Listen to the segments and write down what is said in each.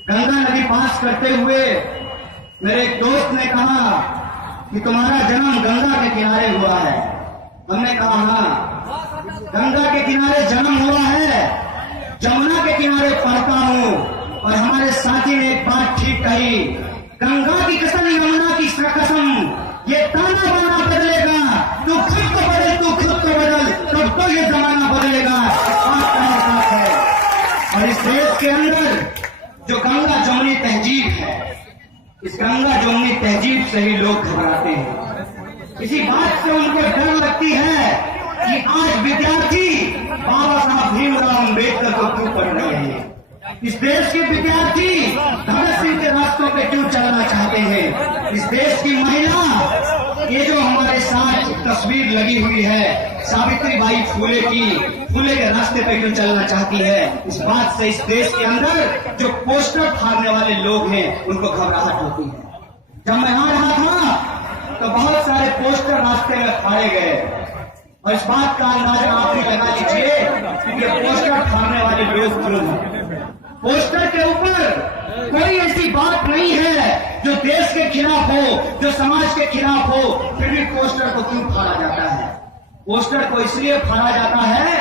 गंगा नदी पास करते हुए मेरे एक दोस्त ने कहा कि तुम्हारा जन्म गंगा के किनारे हुआ है। हमने कहा हाँ, गंगा के किनारे जन्म हुआ है, जमुना के किनारे पढ़ता हूँ। और हमारे साथी ने एक बात ठीक कही, गंगा की कसम यमुना की कसम, ये ताना बाना बदलेगा, तू खुद को बदल, तू खुद को बदल, तब तो ये जमाना बदलेगा। बात है। और इस देश के अंदर जो गंगा जमुनी तहजीब है, इस गंगा जमुनी तहजीब से ही लोग घबराते हैं। इसी बात से उनको डर लगती है कि आज विद्यार्थी बाबा साहब भीमराव अम्बेडकर को क्यों पढ़ रहे हैं, इस देश के विद्यार्थी भगत सिंह के रास्तों पे क्यों चलना चाहते हैं, इस देश की महिला, ये जो हमारे साथ तस्वीर लगी हुई है सावित्रीबाई फुले की, फुले के रास्ते पे क्यों चलना चाहती है। इस बात से इस देश के अंदर जो पोस्टर फाड़ने वाले लोग हैं उनको घबराहट होती है। जब मैं आ रहा था तो बहुत सारे पोस्टर रास्ते में फाड़े गए और इस बात का अंदाजा आप भी लगा लीजिए कि ये पोस्टर फाड़ने वाले लोग क्यों हैं। पोस्टर के ऊपर कोई ऐसी बात नहीं है जो देश के खिलाफ हो, जो समाज के खिलाफ हो, फिर भी पोस्टर को क्यों फाड़ा जाता है। पोस्टर को इसलिए फाड़ा जाता है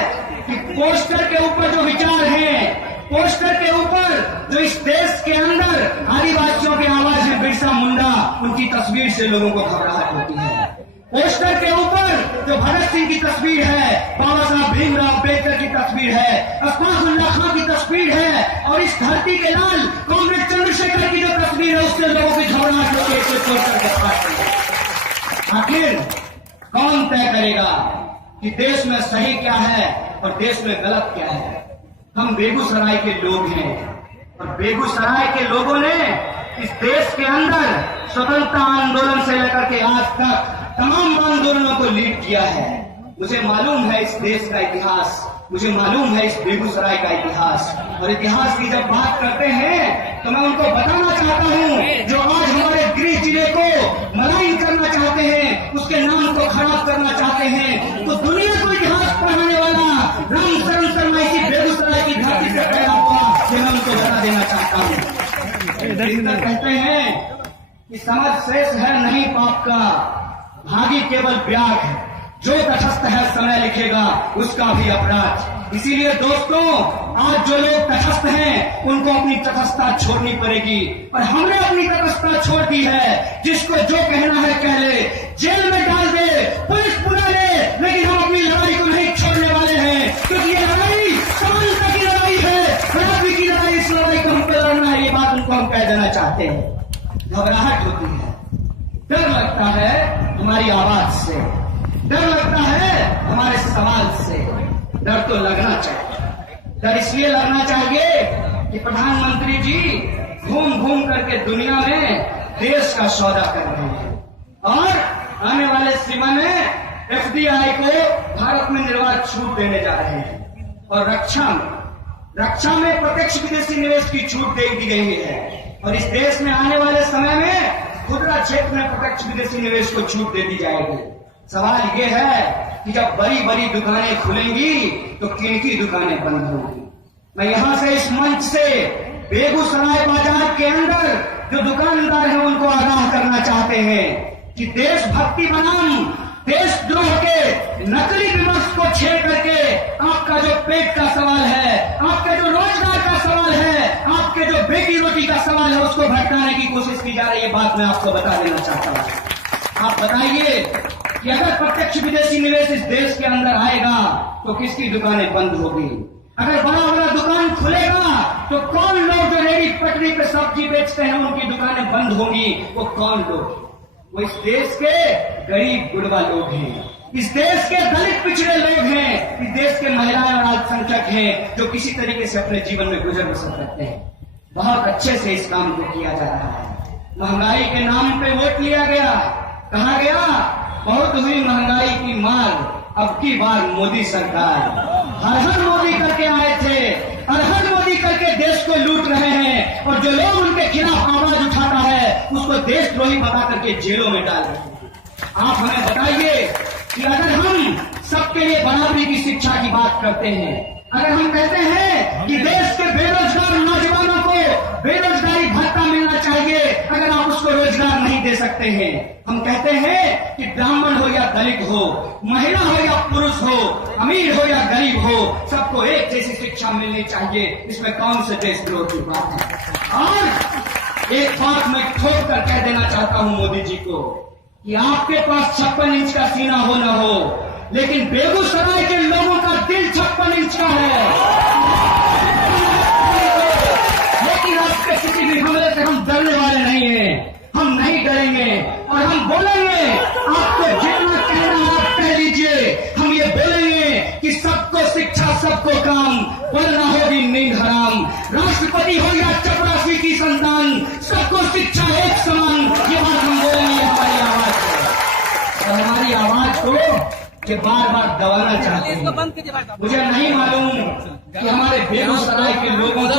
कि पोस्टर के ऊपर जो विचार हैं, पोस्टर के ऊपर जो इस देश के अंदर आदिवासियों की आवाज है, बिरसा मुंडा, उनकी तस्वीर से लोगों को घबराहट होती है। पोस्टर के ऊपर जो भगत सिंह की तस्वीर है, बाबा साहब भीमराव अम्बेडकर की तस्वीर है, अशफाकुल्लाह खां की तस्वीर है, और इस धरती के लाल कॉमरेड चंद्रशेखर की जो तस्वीर है, उससे लोगों की घबराहट होती है। पोस्टर के पास आखिर कौन तय करेगा कि देश में सही क्या है और देश में गलत क्या है। हम बेगूसराय के लोग हैं और बेगूसराय के लोगों ने इस देश के अंदर स्वतंत्रता आंदोलन से लेकर के आज तक तमाम आंदोलनों को लीड किया है। मुझे मालूम है इस देश का इतिहास, मुझे मालूम है इस बेगूसराय का इतिहास। और इतिहास की जब बात करते हैं तो मैं उनको बताना चाहता हूँ, जो आज हमारे गृह जिले को मलाइन करना चाहते हैं, उसके नाम को खराब करना चाहते हैं, तो दुनिया को इतिहास पढ़ाने वाला रामशरण शर्मा इसी बेगूसराय की धरती से पैदा हुआ, ये मैं उनको बता देना चाहता हूँ। कहते हैं कि समझ शेष है नहीं पाप का, भागी केवल व्याघ्र, जो तटस्थ है समय लिखेगा उसका भी अपराध। इसीलिए दोस्तों, आज जो लोग तटस्थ हैं उनको अपनी तटस्थता छोड़नी पड़ेगी, और हमने अपनी तटस्थता छोड़ दी है। जिसको जो कहना है कह ले, जेल में डाल दे, पुलिस बुला ले, लेकिन हम अपनी लड़ाई को नहीं छोड़ने वाले हैं, क्योंकि ये लड़ाई समानता की लड़ाई है, बराबरी की लड़ाई। इस लड़ाई को हमको लड़ना है, ये बात उनको हम कह देना चाहते हैं। घबराहट होती है, डर लगता है हमारी आवाज से, डर लगता है हमारे सवाल से। डर तो लगना चाहिए। डर इसलिए लगना चाहिए कि प्रधानमंत्री जी घूम घूम करके दुनिया में देश का सौदा कर रहे हैं और आने वाले समय में एफडीआई को भारत में निर्बाध छूट देने जा रहे हैं। और रक्षा में प्रत्यक्ष विदेशी निवेश की छूट दे दी गई है, और इस देश में आने वाले समय में खुदरा क्षेत्र में प्रत्यक्ष विदेशी निवेश को छूट दे दी जाएगी। सवाल ये है कि जब बड़ी बड़ी दुकानें खुलेंगी तो किनकी दुकानें बंद होंगी। मैं यहां से इस मंच से बेगूसराय बाजार के अंदर जो दुकानदार हैं उनको आगाह करना चाहते हैं कि देशभक्ति बनाम देशद्रोह के नकली विमर्श को छेड़ करके आपका जो पेट का सवाल है, आपके जो रोजगार का सवाल है, आपके जो बेटी रोटी का सवाल है, उसको भटकाने की कोशिश की जा रही है। बात मैं आपको बता देना चाहता हूं। आप बताइए कि अगर प्रत्यक्ष विदेशी निवेश इस देश के अंदर आएगा तो किसकी दुकानें बंद होगी। अगर बड़ा बड़ा दुकान खुलेगा तो कौन लोग जो रेडी पटरी पे सब्जी बेचते हैं उनकी दुकानें बंद होंगी। वो कौन लोग? वो इस देश के गरीब गुड़वा लोग हैं, इस देश के दलित पिछड़े लोग हैं, इस देश के महिलाएं और अल्पसंख्यक हैं जो किसी तरीके से अपने जीवन में गुजर बसर करते हैं। बहुत अच्छे से इस काम को किया जा रहा है। महंगाई के नाम पे वोट लिया गया, कहा गया बहुत हुई महंगाई की मार, अब की बार मोदी सरकार। हर हर मोदी करके आए थे, हर हर मोदी करके देश को लूट रहे हैं, और जो लोग उनके खिलाफ आवाज उठाता है उसको देशद्रोही बता करके जेलों में डाल रहे हैं। आप हमें बताइए कि अगर हम सबके लिए बराबरी की शिक्षा की बात करते हैं, अगर हम कहते हैं कि देश के बेरोजगार नौजवानों को बेरोजगार सकते हैं। हम कहते हैं कि ब्राह्मण हो या दलित हो, महिला हो या पुरुष हो, अमीर हो या गरीब हो, सबको एक जैसी शिक्षा मिलनी चाहिए। इसमें कौन से देशद्रोह की बात है? और एक बात मैं ठोक कर कह देना चाहता हूं मोदी जी को कि आपके पास 56 इंच का सीना हो न हो, लेकिन बेगूसराय के लोगों का दिल 56 इंच का है। लेकिन आपके किसी भी हमले से हम डरने वाले नहीं हैं। हम नहीं डरेंगे और हम बोलेंगे, आपको जितना कहना आप कह लीजिए। हम ये बोलेंगे कि सबको शिक्षा सबको काम, वरना होगी नींद हराम। राष्ट्रपति हो या चपरासी की संतान, सबको शिक्षा एक समान। ये बात हम बोलेंगे हमारी आवाज को। और हमारी आवाज को कि बार बार दबाना चाहते हैं। मुझे नहीं मालूम कि हमारे बेगूसराय के लोगों को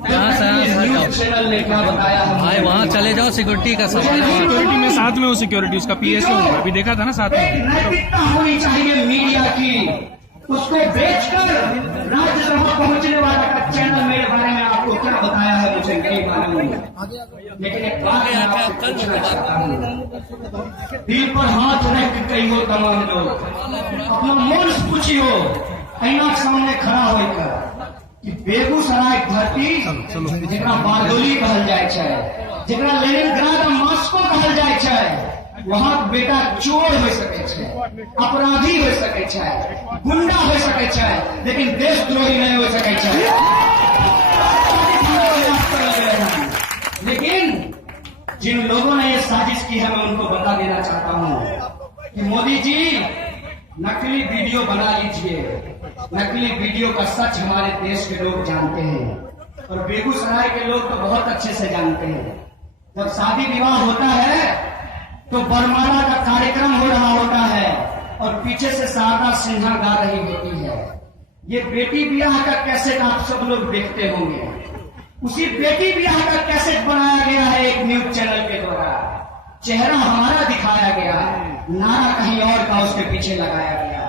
न्यूज चैनल ने क्या बताया। भाई वहाँ चले जाओ, सिक्योरिटी का सवाल है। सिक्योरिटी में साथ में हो, सिक्योरिटी उसका पीएसओ अभी देखा था ना साथ में। नैतिकता होनी चाहिए मीडिया की, उसको बेचकर राज्यसभा पहुंचने वाला का चैनल मेरे बारे में आपको क्या बताया है मुझे नहीं मालूम। लेकिन एक बात मैं आपसे पूछना चाहता हूँ, दिल पर हाथ रख कही हो तमाम लोग, अपना मन पूछियो ऐना सामने खड़ा होकर कि बेगूसराय धरती जरा बारडोली कहल जाए छै, जरा लेनिनग्राड मॉस्को कहल जाए छै, वहां बेटा चोर हो सके छै, अपराधी हो सके छै, गुंडा हो सके छै, लेकिन देशद्रोही नहीं हो सके छै। लेकिन जिन लोगों ने ये साजिश की है मैं उनको बता देना चाहता हूं कि मोदी जी नकली वीडियो बना लीजिए। नकली वीडियो का सच हमारे देश के लोग जानते हैं और बेगूसराय के लोग तो बहुत अच्छे से जानते हैं। जब शादी विवाह होता है तो बरमाला का कार्यक्रम हो रहा होता है और पीछे से शारदा सिन्हा गा रही होती है। ये बेटी ब्याह का कैसेट आप सब लोग देखते होंगे। उसी बेटी ब्याह का कैसेट बनाया गया है एक न्यूज चैनल के द्वारा। चेहरा हमारा दिखाया गया, नारा कहीं और का उसके पीछे लगाया गया।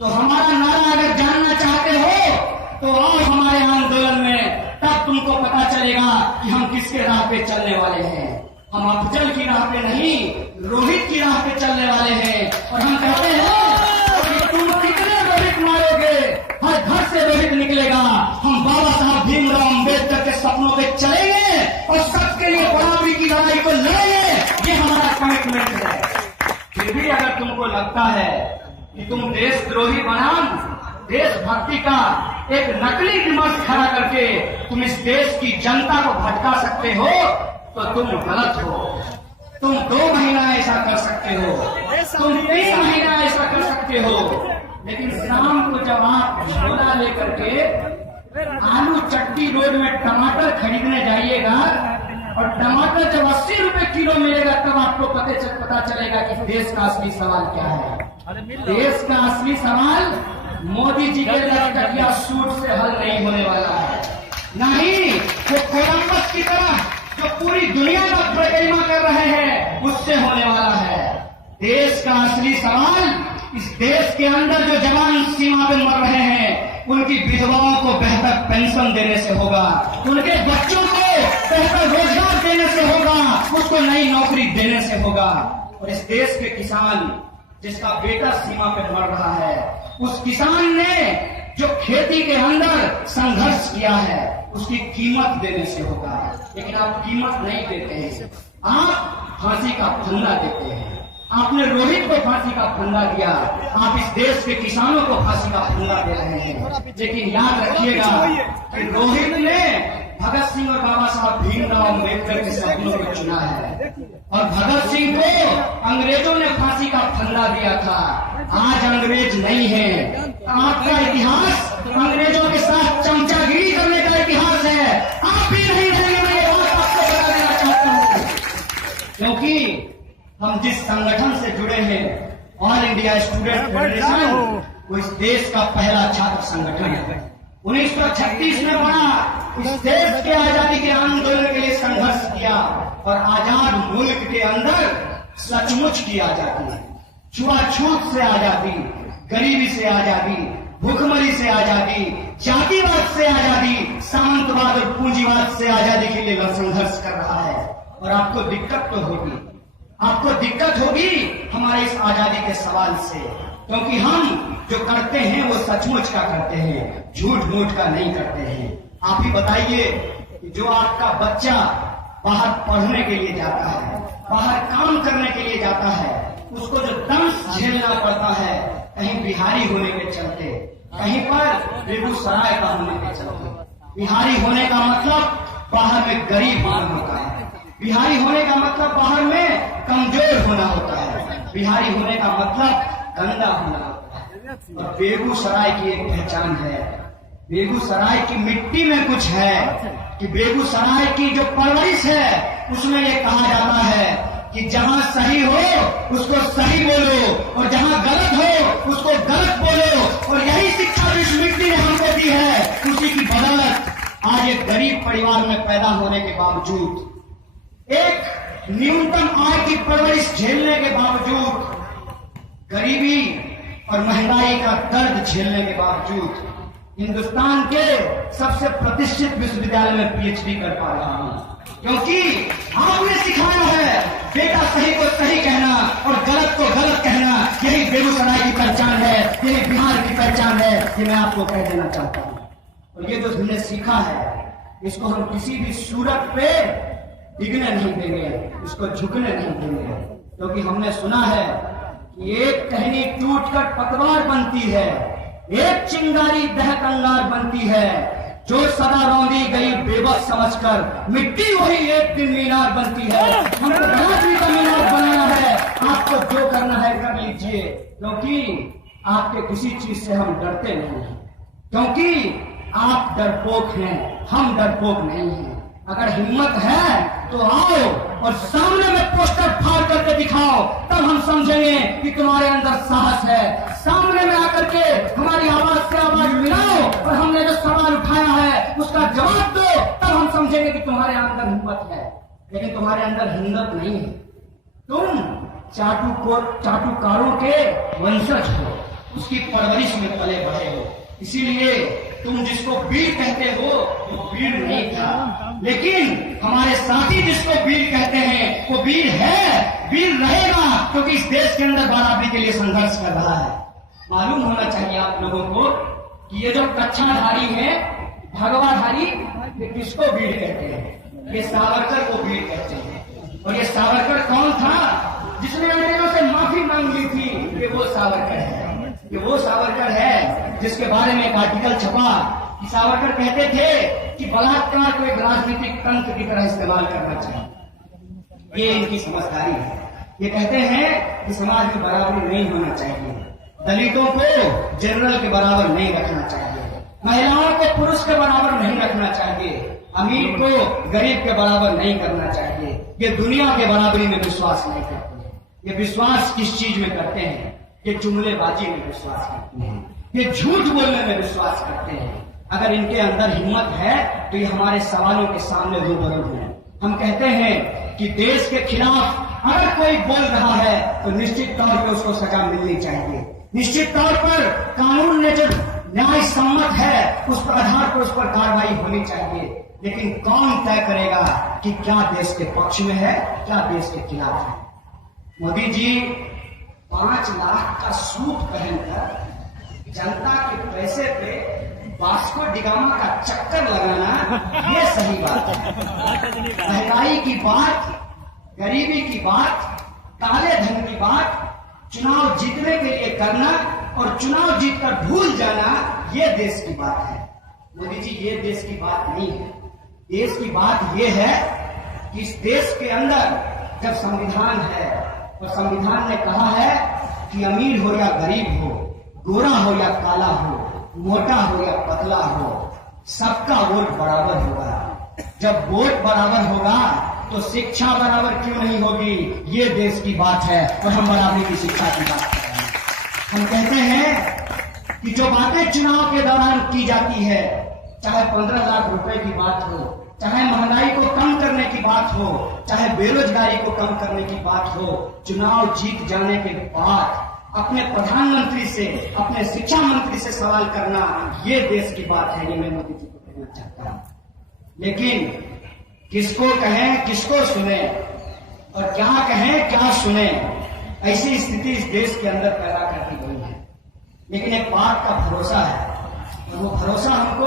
तो हमारा नारा अगर जानना चाहते हो तो आओ हमारे आंदोलन में, तब तुमको पता चलेगा कि हम किसके राह पे चलने वाले हैं। हम अफजल की राह पे नहीं, रोहित की राह पे चलने वाले हैं। और हम कहते हैं कि तुम कितने रोहित मारोगे, हर घर से रोहित निकलेगा। हम बाबा साहब भीमराव अम्बेडकर के सपनों पे चलेंगे और सबके लिए बराबरी की लड़ाई को लड़ेंगे। ये हमारा कमिटमेंट है। फिर भी अगर तुमको लगता है कि तुम देशद्रोही बनाम देशभक्ति का एक नकली विमर्श खड़ा करके तुम इस देश की जनता को भटका सकते हो तो तुम गलत हो। तुम 2 महीना ऐसा कर सकते हो, तुम 3 महीना ऐसा कर सकते हो, लेकिन शाम को जब आप झोला लेकर के आलू चट्टी रोड में टमाटर खरीदने जाइएगा और टमाटर जब 80 रुपए किलो मिलेगा तब आपको पता चलेगा कि देश का असली सवाल क्या है। देश का असली सवाल मोदी जी के लटकटिया सूट से हल नहीं होने वाला है। नहीं, वो कोलंबस की तरह जो पूरी दुनिया का परिक्रमा कर रहे हैं उससे होने वाला है। देश का असली सवाल इस देश के अंदर जो जवान सीमा पे मर रहे हैं उनकी विधवाओं को बेहतर पेंशन देने से होगा, उनके बच्चों को बेहतर रोजगार देने से होगा, उसको नई नौकरी देने से होगा। और इस देश के किसान जिसका बेटा सीमा पे मर रहा है, उस किसान ने जो खेती के अंदर संघर्ष किया है उसकी कीमत देने से होगा। लेकिन आप कीमत नहीं देते हैं, आप फांसी का फंदा देते हैं। आपने रोहित को फांसी का फंदा दिया, आप इस देश के किसानों को फांसी का फंदा दे रहे हैं। लेकिन याद रखिएगा कि रोहित ने भगत सिंह और बाबा साहब भीमराव अम्बेडकर के सपनों को चुना है और भगत सिंह को अंग्रेजों ने फांसी का फंदा दिया था। आज अंग्रेज नहीं है। आपका इतिहास अंग्रेजों के साथ चमचागिरी करने का इतिहास है। आप भी नहीं रहेंगे, मैं ये बात आपको बता देना चाहता हूँ। क्योंकि हम जिस संगठन से जुड़े हैं, ऑल इंडिया स्टूडेंट फेडरेशन, वो इस देश का पहला छात्र संगठन है। 1936 में बना, इस देश के आजादी के आंदोलन के लिए संघर्ष किया और आजाद मुल्क के अंदर सचमुच की आजादी, छुआछूत से आजादी, गरीबी से आजादी, भूखमरी से आजादी, जातिवाद से आजादी, सामंतवाद और पूंजीवाद से आजादी के लिए वह संघर्ष कर रहा है। और आपको दिक्कत तो होगी, आपको दिक्कत होगी हमारे इस आजादी के सवाल से, क्योंकि हम जो करते हैं वो सचमुच का करते हैं, झूठ मूठ का नहीं करते हैं। आप ही बताइए कि जो आपका बच्चा बाहर पढ़ने के लिए जाता है, बाहर काम करने के लिए जाता है, उसको जो दंश झेलना पड़ता है कहीं बिहारी होने के चलते, कहीं पर बेगूसराय का होने के चलते। बिहारी होने का मतलब बाहर में गरीब होना होता है, बिहारी होने का मतलब बाहर में कमजोर होना होता है, बिहारी होने का मतलब गंदा होना होता है। और बेगूसराय की एक पहचान है, बेगूसराय की मिट्टी में कुछ है कि बेगूसराय की जो परवरिश है उसमें ये कहा जाता है कि जहां सही हो उसको सही बोलो और जहां गलत हो उसको गलत बोलो। और यही शिक्षा जिस मिट्टी ने हमको दी है उसी की बदौलत आज एक गरीब परिवार में पैदा होने के बावजूद, एक न्यूनतम आय की परवरिश झेलने के बावजूद, गरीबी और महंगाई का दर्द झेलने के बावजूद हिंदुस्तान के सबसे प्रतिष्ठित विश्वविद्यालय में पीएचडी कर पा रहा हूं, क्योंकि आपने सिखाया है बेटा सही को सही कहना और गलत को गलत कहना। यही बेगूसराय की पहचान है, यही बिहार की पहचान है, ये मैं आपको कह देना चाहता हूं। और ये जो हमने सीखा है इसको हम किसी भी सूरत पे डिगने नहीं देंगे, इसको झुकने नहीं देंगे, क्योंकि हमने सुना है कि एक टहनी टूटकर पतवार बनती है, एक चिंगारी दहक अंगार बनती है, जो सदा रौंदी गई बेबस समझकर मिट्टी वही एक दिन मीनार बनती है। हमको राजनीति का मीनार बनाना है, आपको जो करना है कर लीजिए, क्योंकि आपके किसी चीज से हम डरते नहीं हैं, क्योंकि आप डरपोक हैं, हम डरपोक नहीं हैं। अगर हिम्मत है तो आओ और सामने में पोस्टर फाड़ करके दिखाओ, तब हम समझेंगे कि तुम्हारे अंदर साहस है। सामने में आकर के हमारी आवाज से आवाज मिलाओ और हमने जो सवाल उठाया है उसका जवाब दो, तब हम समझेंगे कि तुम्हारे अंदर हिम्मत है। लेकिन तुम्हारे अंदर हिम्मत नहीं है, तुम चाटुकारों के वंशज हो, उसकी परवरिश में पले बढ़े हो, इसीलिए तुम जिसको वीर कहते हो वो वीर नहीं था। लेकिन हमारे साथी जिसको वीर कहते हैं वो वीर है, वीर रहेगा, क्योंकि इस देश के अंदर बराबरी के लिए संघर्ष कर रहा है। मालूम होना चाहिए आप लोगों को कि ये जो कच्छाधारी है, भगवाधारी, ये किसको वीर कहते हैं? ये सावरकर को वीर कहते हैं। और ये सावरकर कौन था? जिसने अंग्रेजों से माफी मांग ली थी। ये वो सावरकर है, ये वो सावरकर है जिसके बारे में एक आर्टिकल छपा कि सावरकर कहते थे कि बलात्कार को एक राजनीतिक तंत्र की तरह इस्तेमाल करना चाहिए। ये इनकी समझदारी है। ये कहते हैं कि समाज में बराबरी नहीं होना चाहिए, दलितों को जनरल के बराबर नहीं रखना चाहिए, महिलाओं को पुरुष के बराबर नहीं रखना चाहिए, अमीर को गरीब के बराबर नहीं करना चाहिए। ये दुनिया के बराबरी में विश्वास नहीं करते हैं। ये विश्वास किस चीज में करते हैं? ये जुमलेबाजी में विश्वास करते हैं, ये झूठ बोलने में विश्वास करते हैं। अगर इनके अंदर हिम्मत है तो ये हमारे सवालों के सामने रूबरू हैं। हम कहते हैं कि देश के खिलाफ अगर कोई बोल रहा है तो निश्चित तौर पर उसको सजा मिलनी चाहिए। निश्चित तौर पर कानून ने जो न्याय सम्मत है उस पर आधार पर उस पर कार्रवाई होनी चाहिए। लेकिन कौन तय करेगा कि क्या देश के पक्ष में है, क्या देश के खिलाफ है? मोदी जी 5 लाख का सूट पहनकर जनता के पैसे पे वास्को डिगामा का चक्कर लगाना, ये सही बात है? महंगाई की बात, गरीबी की बात, काले धन की बात चुनाव जीतने के लिए करना और चुनाव जीतकर भूल जाना, ये देश की बात है। मोदी जी, ये देश की बात नहीं है। देश की बात ये है कि इस देश के अंदर जब संविधान है और संविधान ने कहा है कि अमीर हो या गरीब हो, गोरा हो या काला हो, मोटा हो या पतला हो, सबका वोट बराबर होगा। जब वोट बराबर होगा तो शिक्षा बराबर क्यों नहीं होगी? ये देश की बात है और हम बराबरी की शिक्षा की बात कर रहे हैं। हम कहते हैं कि जो बातें चुनाव के दौरान की जाती है, चाहे 15 लाख रुपए की बात हो, चाहे महंगाई को कम करने की बात हो, चाहे बेरोजगारी को कम करने की बात हो, चुनाव जीत जाने के बाद अपने प्रधानमंत्री से, अपने शिक्षा मंत्री से सवाल करना, ये देश की बात है। ये मैं मोदी जी को कहना चाहता हूं। लेकिन किसको कहें किसको सुने और क्या कहें क्या सुने, ऐसी स्थिति इस देश के अंदर पैदा कर दी गई है। लेकिन एक बात का भरोसा है, और वो भरोसा हमको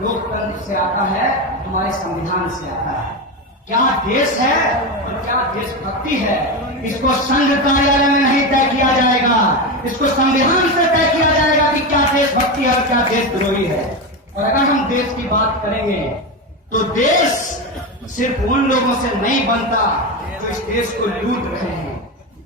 लोकतंत्र से आता है, हमारे संविधान से आता है। क्या देश है और क्या देशभक्ति है, इसको संघ कार्यालय में नहीं तय किया जाएगा, इसको संविधान से तय किया जाएगा कि क्या देशभक्ति है और क्या देशद्रोही है। और अगर हम देश की बात करेंगे तो देश सिर्फ उन लोगों से नहीं बनता जो इस देश को लूट रहे हैं।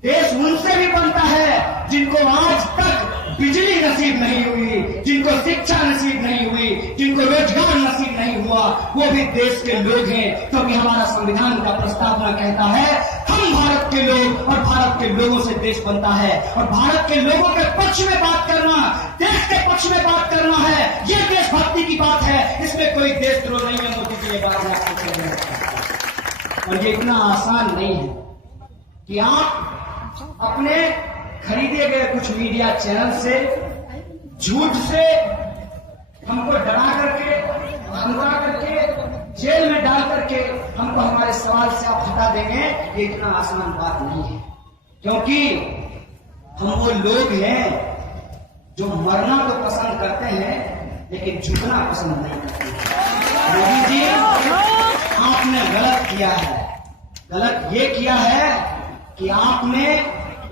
देश उनसे भी बनता है जिनको आज तक बिजली नसीब नहीं हुई, जिनको शिक्षा नसीब नहीं हुई, जिनको रोजगार नसीब नहीं हुआ, वो भी देश के लोग हैं। क्योंकि हमारा संविधान का प्रस्तावना कहता है हम भारत के लोग, और भारत के लोगों से देश बनता है। और भारत के लोगों के पक्ष में बात करना, देश के पक्ष में बात करना है, ये देशभक्ति की बात है। इसमें कोई देशद्रोह नहीं है। मोदी जी, ये बात मैं आपको कह रहा हूं। और ये इतना आसान नहीं है कि आप अपने खरीदे गए कुछ मीडिया चैनल से, झूठ से हमको डरा करके, धमका करके, जेल में डाल करके हमको हमारे सवाल से आप हटा देंगे, ये इतना आसान बात नहीं है। क्योंकि हम वो लोग हैं जो मरना तो पसंद करते हैं लेकिन झुकना पसंद नहीं करते। मोदी जी, आपने गलत किया है। गलत ये किया है कि आपने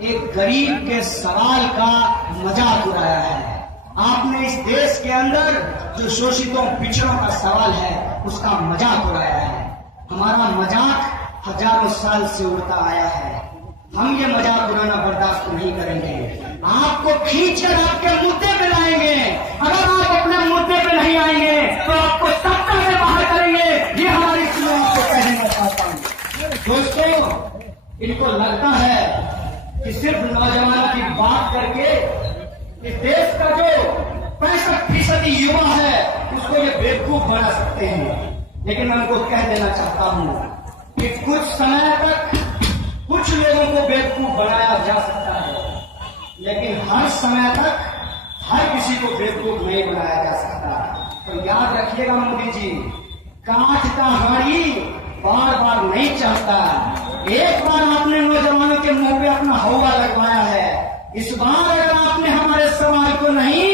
एक गरीब के सवाल का मजाक उड़ाया है। आपने इस देश के अंदर जो शोषितों पिछड़ों का सवाल है उसका मजाक उड़ाया है। हमारा मजाक हजारों साल से उड़ता आया है। हम ये मजाक उड़ाना बर्दाश्त नहीं करेंगे। आपको खींचकर आपके मुद्दे पे लाएंगे। अगर आप अपने मुद्दे पे नहीं आएंगे तो आपको सत्ता से बाहर करेंगे। ये हमारी आपको कहना चाहता हूँ। दोस्तों, इनको लगता है कि सिर्फ नौजवानों की बात करके इस देश का जो 65% युवा है उसको ये बेवकूफ बना सकते हैं। लेकिन मैं उनको कह देना चाहता हूं कि कुछ समय तक कुछ लोगों को बेवकूफ बनाया जा सकता है, लेकिन हर समय तक हर किसी को बेवकूफ नहीं बनाया जा सकता। तो याद रखिएगा मोदी जी, कांच का हाड़ी बार बार नहीं चलता। एक बार आपने नौजवानों के मुंह पे अपना हवा लगवाया है, इस बार अगर आपने हमारे सवाल को नहीं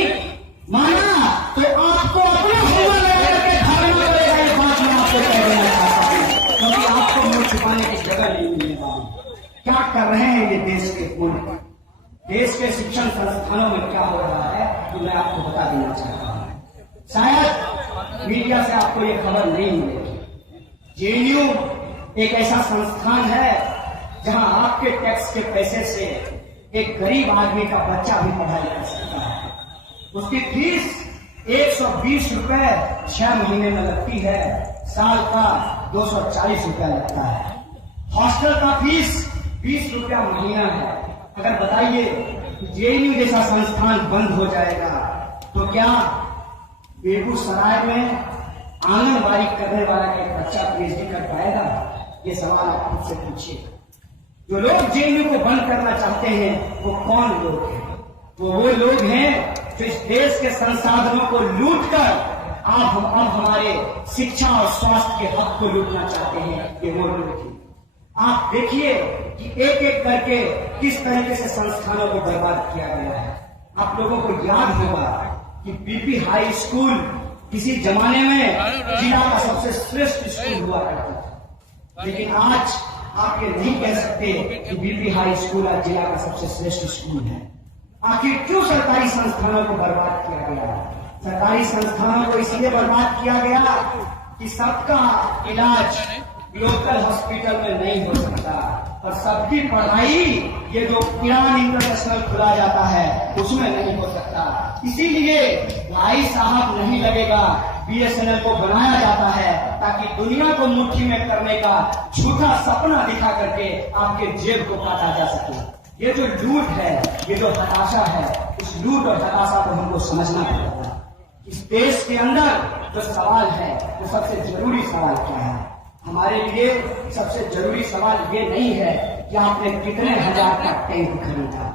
माना तो आपको अपना हवा लगा करके भागना पड़ेगा। ये बात मैं आपको कह देना चाहता हूँ, क्योंकि आपको मुंह छुपाने की जगह नहीं मिलेगा। क्या कर रहे हैं ये देश के पूर्ण, देश के शिक्षण संस्थानों में क्या हो रहा है तो मैं आपको बता देना चाहता हूँ। शायद मीडिया से आपको ये खबर नहीं मिलेगी। जेएनयू एक ऐसा संस्थान है जहां आपके टैक्स के पैसे से एक गरीब आदमी का बच्चा भी पढ़ाई कर सकता है। उसकी फीस 120 रुपए 6 महीने में लगती है, साल का 240 रुपया लगता है। हॉस्टल का फीस 20 रुपया महीना है। अगर बताइए जेएनयू जैसा संस्थान बंद हो जाएगा तो क्या बेगूसराय में आंगनबाड़ी करने वाला एक बच्चा पीएचडी कर पाएगा? ये सवाल आप खुद से पूछिए। जो लोग जेएनयू को बंद करना चाहते हैं वो कौन लोग हैं? वो लोग हैं जो इस देश के संसाधनों को लूटकर अब हमारे शिक्षा और स्वास्थ्य के हक को लूटना चाहते हैं। ये वो लोग हैं। आप देखिए कि एक एक करके किस तरीके से संस्थानों को बर्बाद किया गया है। आप लोगों को याद होगा कि बीपी हाई स्कूल किसी जमाने में जिला का सबसे श्रेष्ठ स्कूल हुआ करता था, लेकिन आज आप ये नहीं कह सकते कि बीपी हाई स्कूल आज जिला का सबसे श्रेष्ठ स्कूल है। आखिर क्यों सरकारी संस्थानों को बर्बाद किया गया? सरकारी संस्थानों को इसलिए बर्बाद किया गया कि सबका इलाज लोकल हॉस्पिटल में नहीं हो सकता और सबकी पढ़ाई ये जो ईरान इंटरनेशनल खुला जाता है उसमें नहीं हो सकता। इसीलिए भाई साहब नहीं लगेगा बीएसएनएल को बनाया जाता है ताकि दुनिया को मुट्ठी में करने का झूठा सपना दिखा करके आपके जेब को काटा जा सके। ये जो लूट है, ये जो हताशा है, इस लूट और हताशा को हमको समझना पड़ेगा। इस देश के अंदर जो सवाल है वो सबसे जरूरी सवाल क्या है? हमारे लिए सबसे जरूरी सवाल ये नहीं है कि आपने कितने हजार का टैंक खरीदा।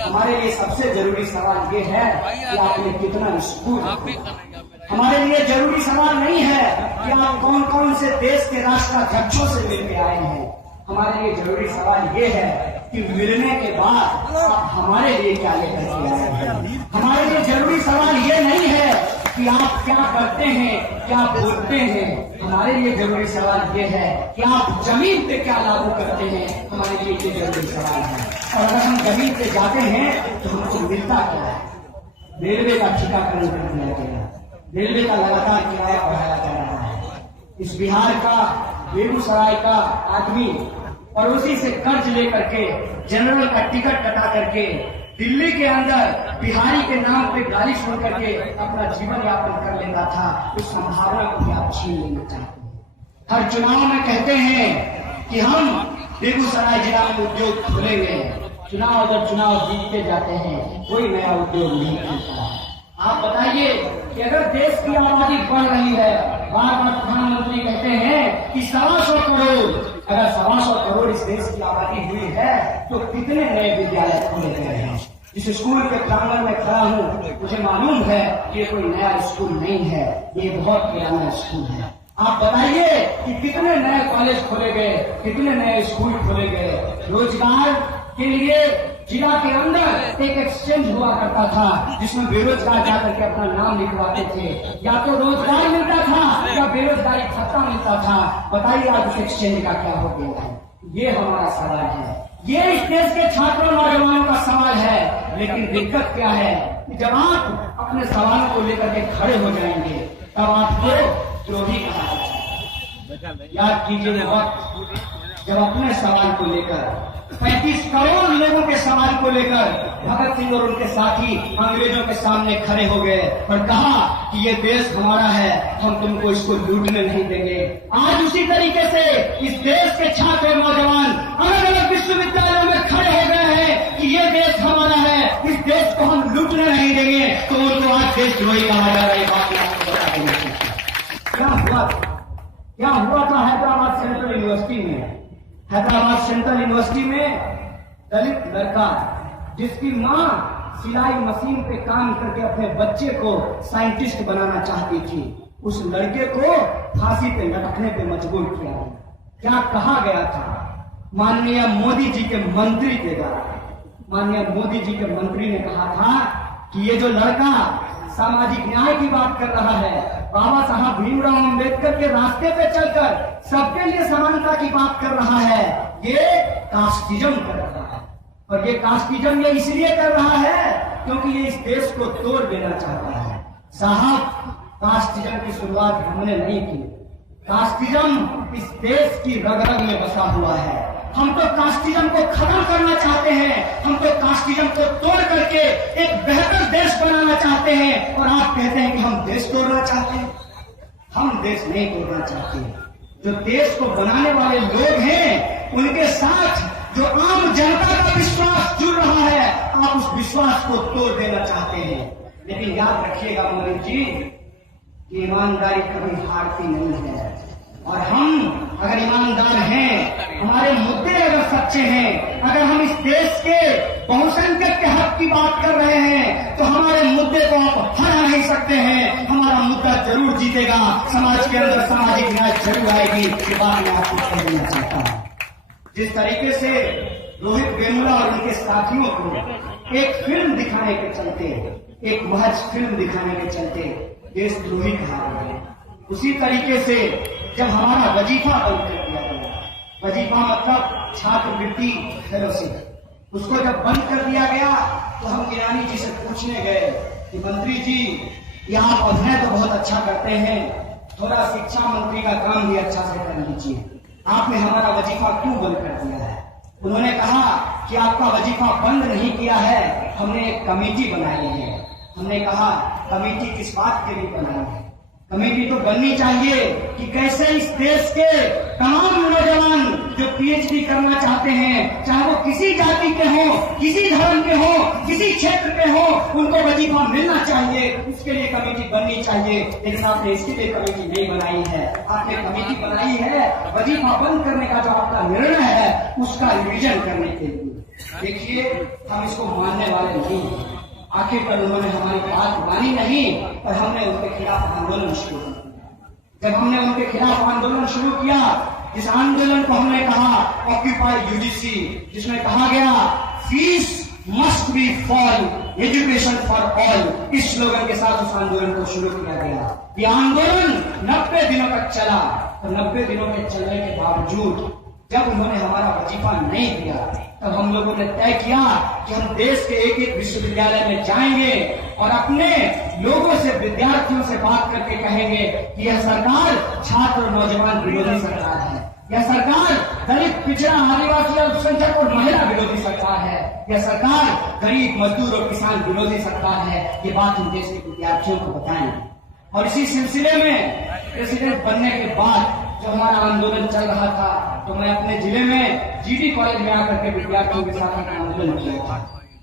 हमारे लिए सबसे जरूरी सवाल ये है कि आपने कितना स्कूल। हमारे लिए जरूरी सवाल नहीं है कि आप कौन कौन से देश के राष्ट्राध्यक्षों से मिलकर आए हैं। हमारे लिए जरूरी सवाल ये है कि मिलने के बाद आप हमारे लिए क्या लेकर के आए हैं। हमारे लिए जरूरी सवाल ये नहीं है कि आप क्या करते हैं, क्या बोलते हैं। हमारे लिए जरूरी सवाल ये है कि आप जमीन पे क्या लागू करते हैं। हमारे लिए ये जरूरी सवाल है। और अगर हम जमीन पे जाते हैं तो हमको मिलता क्या है। रेलवे का टीकाकरण कर दिया गया, रेलवे का लगातार किराया बढ़ाया जा रहा है। इस बिहार का बेगूसराय का आदमी पड़ोसी से कर्ज लेकर के जनरल का टिकट कटा करके दिल्ली के अंदर बिहारी के नाम पे गाली सुन करके अपना जीवन यापन कर लेता था। उस संभावना को भी आप छीन लेना चाहते हैं। हर चुनाव में कहते हैं कि हम बेगूसराय जिला में उद्योग खोलेंगे। चुनाव जीतते जाते हैं, कोई नया उद्योग नहीं खुलता। आप बताइए कि अगर देश की आबादी बढ़ रही है, बार बार प्रधानमंत्री कहते हैं कि 125 करोड़, अगर 125 करोड़ इस देश की आबादी हुई है तो कितने नए विद्यालय खोले गए हैं। जिस स्कूल के प्रांगण में खड़ा हूँ मुझे मालूम है कि ये कोई नया स्कूल नहीं है, ये बहुत पुराना स्कूल है। आप बताइए कि कितने नए कॉलेज खोले गए, कितने नए स्कूल खोले गए। रोजगार के लिए जिला के अंदर एक एक्सचेंज हुआ करता था जिसमें बेरोजगार जाकर के अपना नाम लिखवाते थे। या तो रोजगार मिलता था या बेरोजगारी भत्ता मिलता था। बताइए आज उस एक्सचेंज का क्या हो गया है। ये हमारा सवाल है, ये इस देश के छात्रों नौजवानों का सवाल है। लेकिन दिक्कत क्या है कि जब आप अपने सवालों को लेकर के खड़े हो जाएंगे तब आपको द्रोही कहा जाएगा। याद कीजिए वक्त जब अपने सवाल को लेकर 35 करोड़ लोगों के सवाल को लेकर भगत सिंह और उनके साथी अंग्रेजों के सामने खड़े हो गए और कहा कि ये देश हमारा है, हम तुमको इसको लूटने नहीं देंगे। आज उसी तरीके से इस देश के छात्र और नौजवान अलग अलग विश्वविद्यालयों में खड़े हो गए हैं कि ये देश हमारा है, इस देश को हम लूटने नहीं देंगे। तो उनको आज देशद्रोही कहा जा रहा है। बात मैं आपको बता देंगे क्या हुआ था हैदराबाद सेंट्रल यूनिवर्सिटी में। हैदराबाद सेंट्रल यूनिवर्सिटी में दलित लड़का जिसकी मां सिलाई मशीन पे काम करके अपने बच्चे को साइंटिस्ट बनाना चाहती थी, उस लड़के को फांसी पे लटकने पे मजबूर किया गया। क्या कहा गया था माननीय मोदी जी के मंत्री के द्वारा। माननीय मोदी जी के मंत्री ने कहा था कि ये जो लड़का सामाजिक न्याय की बात कर रहा है, बाबा साहब भीमराव अंबेडकर के रास्ते पे चलकर सबके लिए समानता की बात कर रहा है, ये कास्टिज्म कर रहा है। और ये कास्टिज्म ये इसलिए कर रहा है क्योंकि ये इस देश को तोड़ देना चाहता है। साहब, कास्टिज्म की शुरुआत हमने नहीं की। कास्टिज्म इस देश की रग रग में बसा हुआ है। हम तो कास्टिज्म को खत्म करना चाहते हैं, हम तो कास्टिज्म को तोड़ करके एक बेहतर देश बनाना चाहते हैं। और आप कहते हैं कि हम देश तोड़ना चाहते हैं। हम देश नहीं तोड़ना चाहते। जो देश को बनाने वाले लोग हैं उनके साथ जो आम जनता का विश्वास जुड़ रहा है, आप उस विश्वास को तोड़ देना चाहते हैं। लेकिन याद रखिएगा मोदी जी कि ईमानदारी कभी हारती नहीं है। और हम अगर ईमानदार हैं, हमारे मुद्दे अगर सच्चे हैं, अगर हम इस देश के बहुसंख्यक के हक की बात कर रहे हैं तो हमारे मुद्दे को आप हरा नहीं सकते हैं। हमारा मुद्दा जरूर जीतेगा, समाज के अंदर सामाजिक न्याय जरूर आएगी। ये बात मैं आपको कह देना चाहता हूँ। जिस तरीके से रोहित वेमुला और उनके साथियों को एक फिल्म दिखाने के चलते, एक महज फिल्म दिखाने के चलते देशद्रोही कहा गया, उसी तरीके से जब हमारा वजीफा बंद कर दिया गया, वजीफा मतलब छात्रवृत्ति फेलोशिप, उसको जब बंद कर दिया गया तो हम ईरानी जी से पूछने गए कि मंत्री जी ये आप अभिनय तो बहुत अच्छा करते हैं, थोड़ा शिक्षा मंत्री का काम भी अच्छा से कर लीजिए, आपने हमारा वजीफा क्यों बंद कर दिया है। उन्होंने कहा कि आपका वजीफा बंद नहीं किया है, हमने एक कमेटी बनाई है। हमने कहा कमेटी किस बात के लिए बनाई है। कमेटी तो बननी चाहिए कि कैसे इस देश के तमाम नौजवान जो पीएचडी करना चाहते हैं, चाहे वो किसी जाति के हों, किसी धर्म के हों, किसी क्षेत्र के हों, उनको वजीफा मिलना चाहिए। उसके लिए कमेटी बननी चाहिए। लेकिन आपने इसके लिए कमेटी नहीं बनाई है। आपने कमेटी बनाई है वजीफा बंद करने का जो आपका निर्णय है उसका रिवीजन करने के लिए। देखिए, हम इसको मानने वाले नहीं हैं। आखिरकार उन्होंने हमारी बात मानी नहीं और हमने उनके खिलाफ आंदोलन शुरू किया। जब हमने उनके खिलाफ आंदोलन शुरू किया, इस आंदोलन को हमने कहा ऑक्यूपाई यूजीसी, जिसमें कहा गया fees must be for education for all. इस स्लोगन के साथ उस आंदोलन को शुरू किया गया। ये आंदोलन 90 दिनों तक चला। तो 90 दिनों के चलने के बावजूद जब उन्होंने हमारा वजीफा नहीं दिया, तब हम लोगों ने तय किया कि हम देश के एक एक विश्वविद्यालय में जाएंगे और अपने लोगों से, विद्यार्थियों से बात करके कहेंगे कि यह सरकार छात्र और नौजवान विरोधी सरकार है, यह सरकार दलित, पिछड़ा, आदिवासी, अल्पसंख्यक और महिला विरोधी सरकार है, यह सरकार गरीब, मजदूर और किसान विरोधी सरकार है। ये बात हम देश के विद्यार्थियों को बताएं। और इसी सिलसिले में प्रेसिडेंट बनने के बाद जो हमारा आंदोलन चल रहा था, तो मैं अपने जिले में जीडी कॉलेज में आकर के विद्यार्थियों के साथ आंदोलन किया था।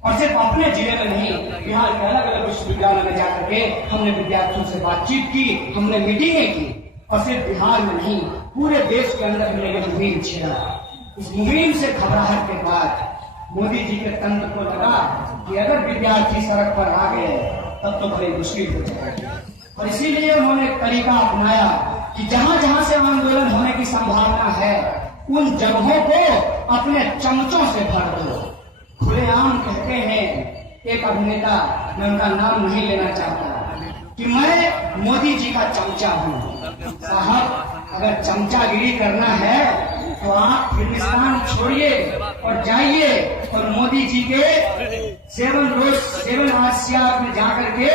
और सिर्फ अपने जिले में नहीं, बिहार के अलग अलग विश्वविद्यालयों में जाकर के हमने विद्यार्थियों से बातचीत की, हमने मीटिंगें की। और सिर्फ बिहार में नहीं, पूरे देश के अंदर हमने ये मुहिम छेड़ा। इस मुहिम से घबराहट के बाद मोदी जी के तंत्र को लगा कि अगर विद्यार्थी सड़क पर आ गए तब तो बड़ी मुश्किल हो जाएगी। और इसीलिए उन्होंने एक तरीका अपनाया कि जहां जहां से आंदोलन होने की संभावना है, उन जगहों को अपने चमचों से भर दो। खुलेआम कहते हैं एक अभिनेता, मैं उनका नाम नहीं लेना चाहता, कि मैं मोदी जी का चमचा हूं। साहब, अगर चमचागिरी करना है तो आप फिल्मिस्तान छोड़िए और जाइए और मोदी जी के 7 आसियान में जाकर के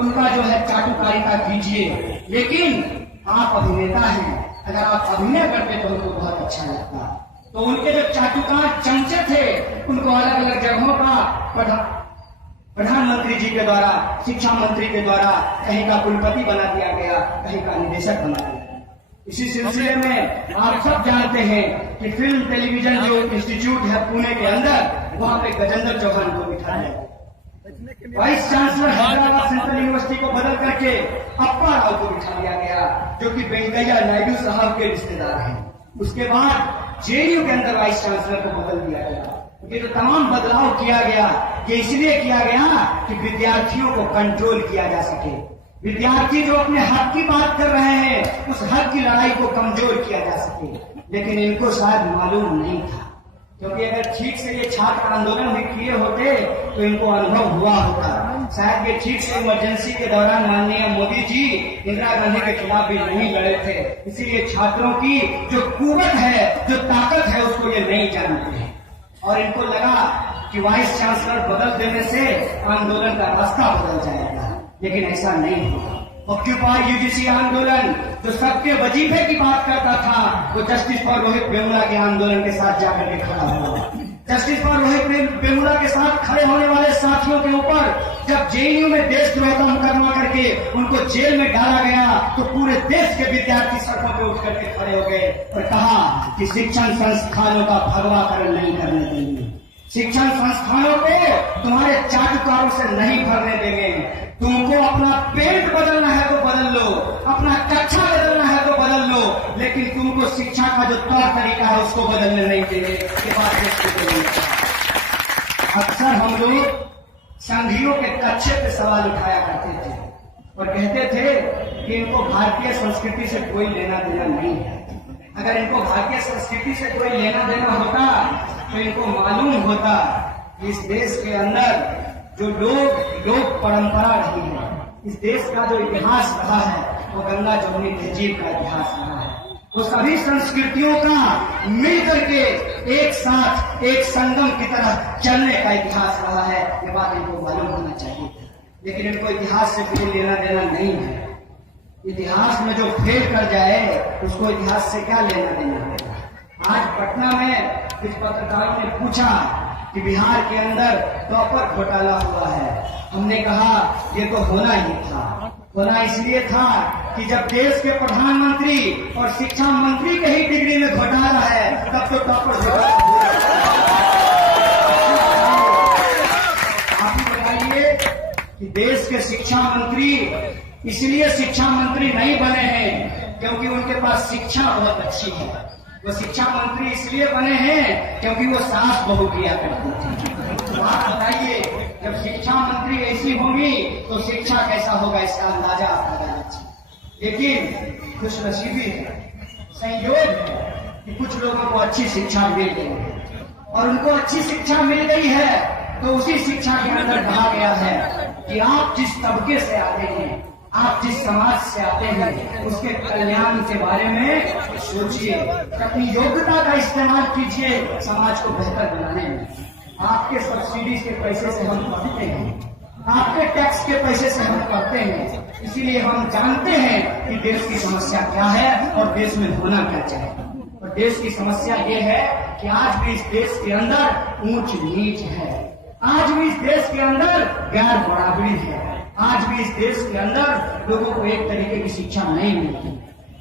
उनका जो है चाटुकारिता कीजिए। लेकिन आप अभिनेता हैं, अगर आप अभिनय करते तो उनको बहुत अच्छा लगता। तो उनके जो चाटुकार चमचे थे, उनको अलग अलग जगहों का प्रधानमंत्री जी के द्वारा, शिक्षा मंत्री के द्वारा कहीं का कुलपति बना दिया गया, कहीं का निदेशक बना दिया गया। इसी सिलसिले में आप सब जानते हैं कि फिल्म टेलीविजन जो इंस्टीट्यूट है पुणे के अंदर, वहां पे गजेंद्र चौहान को बिठाया गया। Vice chancellor Hyderabad central university को बदल करके अप्पा राव को बिठा दिया गया, जो कि वेंकैया नायडू साहब के रिश्तेदार हैं। उसके बाद जेएनयू के अंदर वाइस चांसलर को बदल दिया गया। ये जो तमाम बदलाव किया गया, ये इसलिए किया गया कि विद्यार्थियों को कंट्रोल किया जा सके। विद्यार्थी जो अपने हक की बात कर रहे हैं, उस हक की लड़ाई को कमजोर किया जा सके। लेकिन इनको शायद मालूम नहीं था, क्योंकि अगर ठीक से ये छात्र आंदोलन भी किए होते तो इनको अनुभव हुआ होता। शायद ये ठीक से इमरजेंसी के दौरान माननीय मोदी जी इंदिरा गांधी के खिलाफ भी नहीं लड़े थे। इसीलिए छात्रों की जो कुवत है, जो ताकत है, उसको ये नहीं जानते हैं। और इनको लगा कि वाइस चांसलर बदल देने से आंदोलन का रास्ता बदल जाएगा, लेकिन ऐसा नहीं हुआ। ऑक्यूपाई यूजीसी आंदोलन जो सबके वजीफे की बात करता था, वो जस्टिस फॉर रोहित वेमुला के आंदोलन के साथ जाकर के खड़ा हुआ। जस्टिस फॉर रोहित वेमुला के साथ खड़े होने वाले साथियों के ऊपर जब जेएनयू में देशद्रोह का मुकदमा करके उनको जेल में डाला गया, तो पूरे देश के विद्यार्थी सड़कों पर उठ करके खड़े हो गए और कहा कि शिक्षण संस्थानों का भगवाकरण नहीं करने देंगे, शिक्षण संस्थानों को तुम्हारे चाटुकारों से नहीं भरने देंगे। तुमको अपना पेट बदलना है तो बदल लो, अपना कक्षा बदलना है तो बदल लो, लेकिन तुमको शिक्षा का जो तौर तरीका है उसको बदलने नहीं देंगे। ये बात अक्सर हम लोग संघियों के कक्षे पे सवाल उठाया करते थे और कहते थे कि इनको भारतीय संस्कृति से कोई लेना देना नहीं है। अगर इनको भारतीय संस्कृति से कोई लेना देना होता तो इनको मालूम होता कि इस देश के अंदर जो लोक परंपरा रही है, इस देश का जो इतिहास रहा है, वो गंगा जमुनी तहजीब का इतिहास रहा है। वो सभी संस्कृतियों का मिलकर के एक साथ एक संगम की तरह चलने का इतिहास रहा है। ये बात इनको मालूम होना चाहिए था, लेकिन इनको इतिहास से कोई लेना देना नहीं है। इतिहास में जो फेल कर जाए उसको इतिहास से क्या लेना देना है। आज पटना में कुछ पत्रकारों ने पूछा कि बिहार के अंदर टॉपर घोटाला हुआ है। हमने कहा ये तो होना ही था। होना इसलिए था कि जब देश के प्रधानमंत्री और शिक्षा मंत्री के ही डिग्री में घोटाला है, तब तो टॉपर आप ही बताइए कि देश के शिक्षा मंत्री इसलिए शिक्षा मंत्री नहीं बने हैं क्योंकि उनके पास शिक्षा बहुत अच्छी है। वो शिक्षा मंत्री इसलिए बने हैं क्योंकि वो सास बहू किया करती थी। तो आप बताइए, जब शिक्षा मंत्री ऐसी होंगी तो शिक्षा कैसा होगा, इसका अंदाजा आप लगा लीजिए। लेकिन खुशनसीबी है, संयोग है कि कुछ लोगों को अच्छी शिक्षा मिल गई है और उनको अच्छी शिक्षा मिल गई है तो उसी शिक्षा के अंदर कहा गया है कि आप जिस तबके से आते हैं, आप जिस समाज से आते हैं, उसके कल्याण के बारे में सोचिए, अपनी योग्यता का इस्तेमाल कीजिए समाज को बेहतर बनाने में। आपके सब्सिडी के पैसे से हम पढ़ते हैं, आपके टैक्स के पैसे से हम पढ़ते हैं, इसीलिए हम जानते हैं कि देश की समस्या क्या है और देश में होना क्या चाहिए। और देश की समस्या ये है कि आज भी इस देश के अंदर ऊंच नीच है, आज भी इस देश के अंदर गैर बराबरी है, आज भी इस देश के अंदर लोगों को एक तरीके की शिक्षा नहीं मिलती,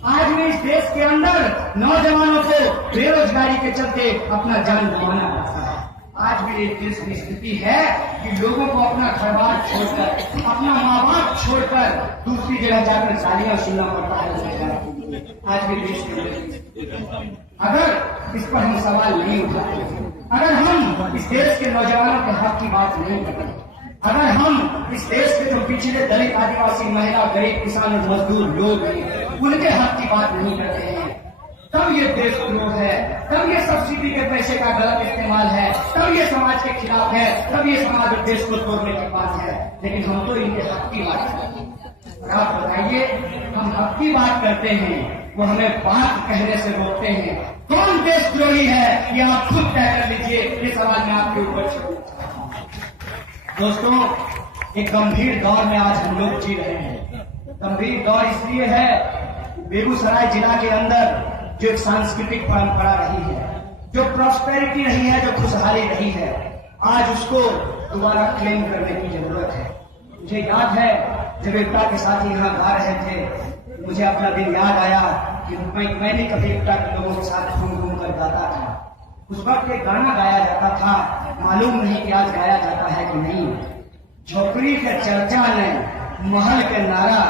आज भी इस देश के अंदर नौजवानों को बेरोजगारी के चलते अपना जान गंवाना पड़ता है। आज भी इस देश की स्थिति है कि लोगों को अपना घर बार छोड़कर, अपना माँ बाप छोड़कर दूसरी जगह जाकर गालियां सुनना पड़ता है। आज भी देश के अगर इस पर हम सवाल नहीं उठाते, अगर हम इस देश के नौजवानों के हक की बात नहीं करते, अगर हम इस देश के जो पिछड़े दलित, आदिवासी, महिला, गरीब, किसान और मजदूर लोग हैं उनके हक की बात नहीं करते हैं, तब ये देशद्रोह है, तब ये सब्सिडी के पैसे का गलत इस्तेमाल है, तब ये समाज के खिलाफ है, तब ये समाज और देश को तोड़ने की बात है। लेकिन हम तो इनके हक की बात करते हैं। आप बताइए, हम हक की बात करते हैं, वो हमें बात कहने से रोकते हैं। कौन देशद्रोही है ये आप खुद तय कर लीजिए। ये सवाल मैं आपके ऊपर छोड़ता हूं। दोस्तों, एक गंभीर दौर में आज हम लोग जी रहे हैं। गंभीर दौर इसलिए है, बेगूसराय जिला के अंदर जो एक सांस्कृतिक परंपरा रही है, जो प्रॉस्पेरिटी रही है, जो खुशहाली रही है, आज उसको दोबारा क्लेम करने की जरूरत है। मुझे याद है जब एकता के साथ यहाँ गा रहे थे, मुझे अपना दिन याद आया कि मैंने कभी एकता के लोगों के साथ घूम घूम कर गाता था। उस वक्त एक गाना गाया जाता था, मालूम नहीं कि आज गाया जाता है कि नहीं। झोपड़ी के चर्चा ने महल के नारा,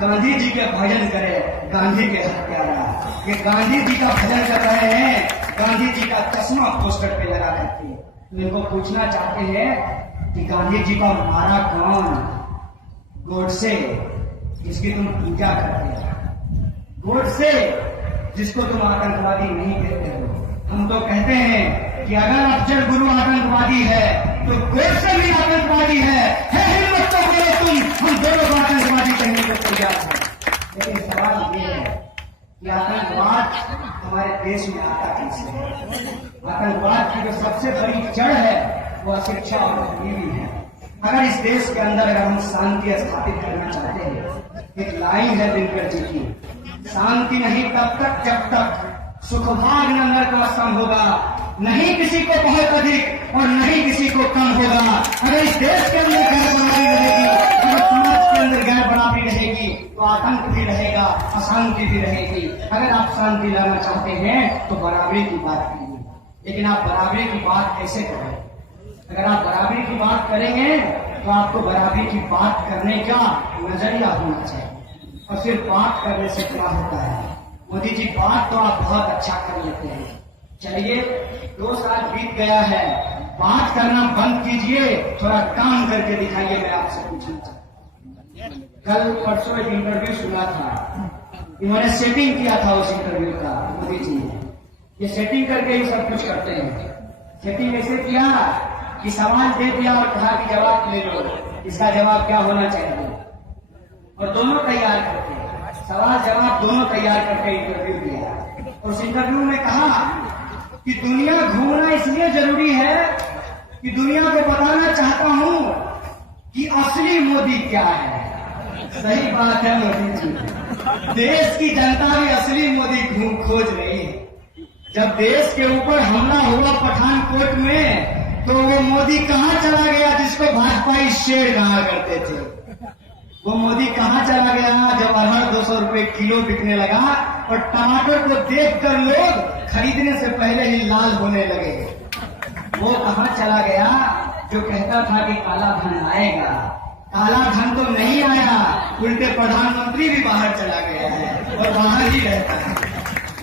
गांधी जी के भजन करे गांधी के हत्यारा। ये गांधी जी का भजन कर रहे हैं, गांधी जी का चश्मा पोस्टर पे लगा करके। इनको पूछना चाहते हैं कि गांधी जी का मारा कौन? गोडसे, जिसकी तुम पूजा करते हो, गोडसे जिसको तुम आतंकवादी नहीं कहते हो। हम तो कहते हैं कि अगर अफजल गुरु आतंकवादी है तो गोडसे भी आतंकवादी है हिम्मत तो करो तुम, हम दोनों को आतंकवादी कहने को तैयार है। लेकिन सवाल ये है कि आतंकवाद हमारे देश में आता कैसे है? आतंकवाद की जो सबसे बड़ी जड़ है वो अशिक्षा और गरीबी है। अगर इस देश के अंदर अगर हम शांति स्थापित करना चाहते हैं, एक लाइन है दिनकर जी की, शांति नहीं तब तक जब तक सुखभाग न नरकासन होगा, नहीं किसी को बहुत अधिक और नहीं किसी को कम होगा। अगर इस देश के अंदर गैर बराबरी रहेगी, अगर समाज के अंदर गैर बराबरी रहेगी तो आतंक भी रहेगा, अशांति भी रहेगी। अगर आप शांति लाना चाहते हैं तो बराबरी की बात करिए, लेकिन आप बराबरी की बात कैसे करें? अगर आप बराबरी की बात करेंगे तो आपको बराबरी की बात करने का नजरिया होना चाहिए। और सिर्फ बात करने से क्या होता है? मोदी जी, बात तो आप बहुत अच्छा कर लेते हैं, चलिए 2 साल बीत गया है, बात करना बंद कीजिए, थोड़ा काम करके दिखाइए। मैं आपसे पूछना चाहता हूं, कल परसों एक इंटरव्यू सुना था, इन्होंने सेटिंग किया था उस इंटरव्यू का, मोदी जी ने। ये सेटिंग करके ही सब कुछ करते हैं। सेटिंग ऐसे किया कि सवाल दे दिया और कहा कि जवाब ले लो, इसका जवाब क्या होना चाहिए, और दोनों तैयार करके, सवाल जवाब दोनों तैयार करके इंटरव्यू दिया। और उस इंटरव्यू में कहा कि दुनिया घूमना इसलिए जरूरी है कि दुनिया को बताना चाहता हूं कि असली मोदी क्या है। सही बात है मोदी जी, देश की जनता भी असली मोदी खोज रही है। जब देश के ऊपर हमला हुआ पठानकोट में तो वो मोदी कहां चला गया जिसको भाजपाई शेर कहा करते थे? वो मोदी कहां चला गया जब अरहर 200 रुपए किलो बिकने लगा और टमाटर को देखकर लोग खरीदने से पहले ही लाल होने लगे? वो कहां चला गया जो कहता था कि काला धन आएगा? काला धन तो नहीं आया, उल्टे प्रधानमंत्री भी बाहर चला गया है और बाहर ही रहता है।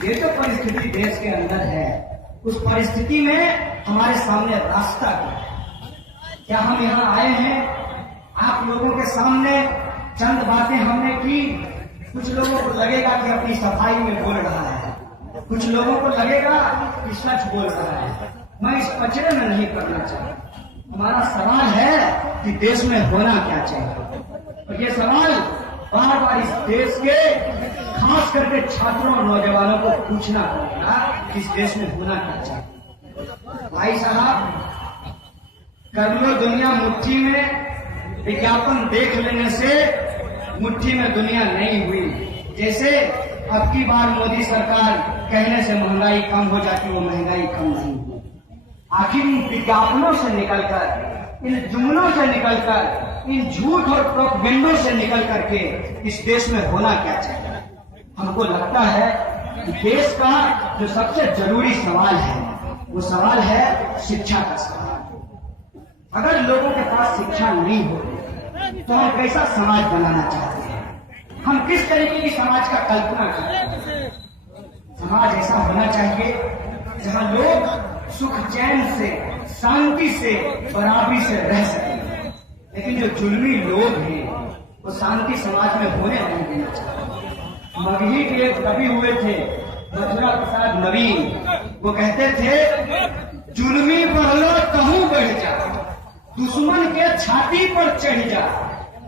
ये तो परिस्थिति देश के अंदर है। उस परिस्थिति में हमारे सामने रास्ता क्या हम यहाँ आए हैं आप लोगों के सामने चंद बातें हमने की, कुछ लोगों को लगेगा कि अपनी सफाई में बोल रहा है, कुछ लोगों को लगेगा कि सच बोल रहा है। मैं इस कचरे में नहीं पड़ना चाहता। हमारा सवाल है कि देश में होना क्या चाहिए, और ये सवाल बार बार इस देश के खास करके छात्रों और नौजवानों को पूछना पड़ेगा कि इस देश में होना क्या चाहिए। भाई साहब, कर लो दुनिया मुट्ठी में, विज्ञापन देख लेने से मुट्ठी में दुनिया नहीं हुई। जैसे अब की बार मोदी सरकार कहने से महंगाई कम हो जाती, वो महंगाई कम नहीं हुई। आखिर इन विज्ञापनों से निकलकर, इन जुमलों से निकलकर, इन झूठ और प्रोपगेंडों से निकल करके इस देश में होना क्या चाहिए। हमको लगता है कि देश का जो सबसे जरूरी सवाल है वो सवाल है शिक्षा का सवाल। अगर लोगों के पास शिक्षा नहीं हो तो हम कैसा समाज बनाना चाहते हैं, हम किस तरीके की समाज का कल्पना करते हैं। समाज ऐसा होना चाहिए जहां लोग सुख चैन से, शांति से, बराबरी से रह सकें। लेकिन जो जुल्मी लोग हैं वो शांति समाज में होने नहीं देना चाहते। मगही के एक कवि हुए थे, मथुरा प्रसाद नवीन। वो कहते थे, जुल्मी बढ़ लो कहूं बढ़ जा, दुश्मन के छाती पर चढ़ जा,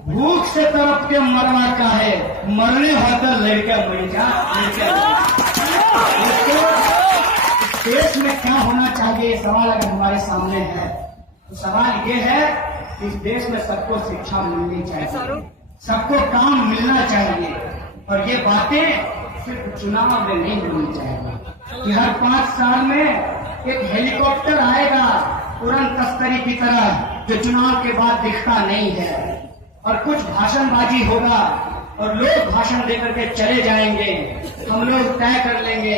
भूख से तरफ के मरना का है, मरने होकर लड़के मर जा। देश में क्या होना चाहिए, सवाल अगर हमारे सामने है तो सवाल ये है कि इस देश में सबको शिक्षा मिलनी चाहिए, सबको काम मिलना चाहिए, और ये बातें सिर्फ चुनाव में नहीं होनी चाहिए कि हर 5 साल में एक हेलीकॉप्टर आएगा उड़न तस्तरी की तरह जो चुनाव के बाद दिखता नहीं है, और कुछ भाषणबाजी होगा और लोग भाषण देकर के चले जाएंगे। हम लोग तय कर लेंगे,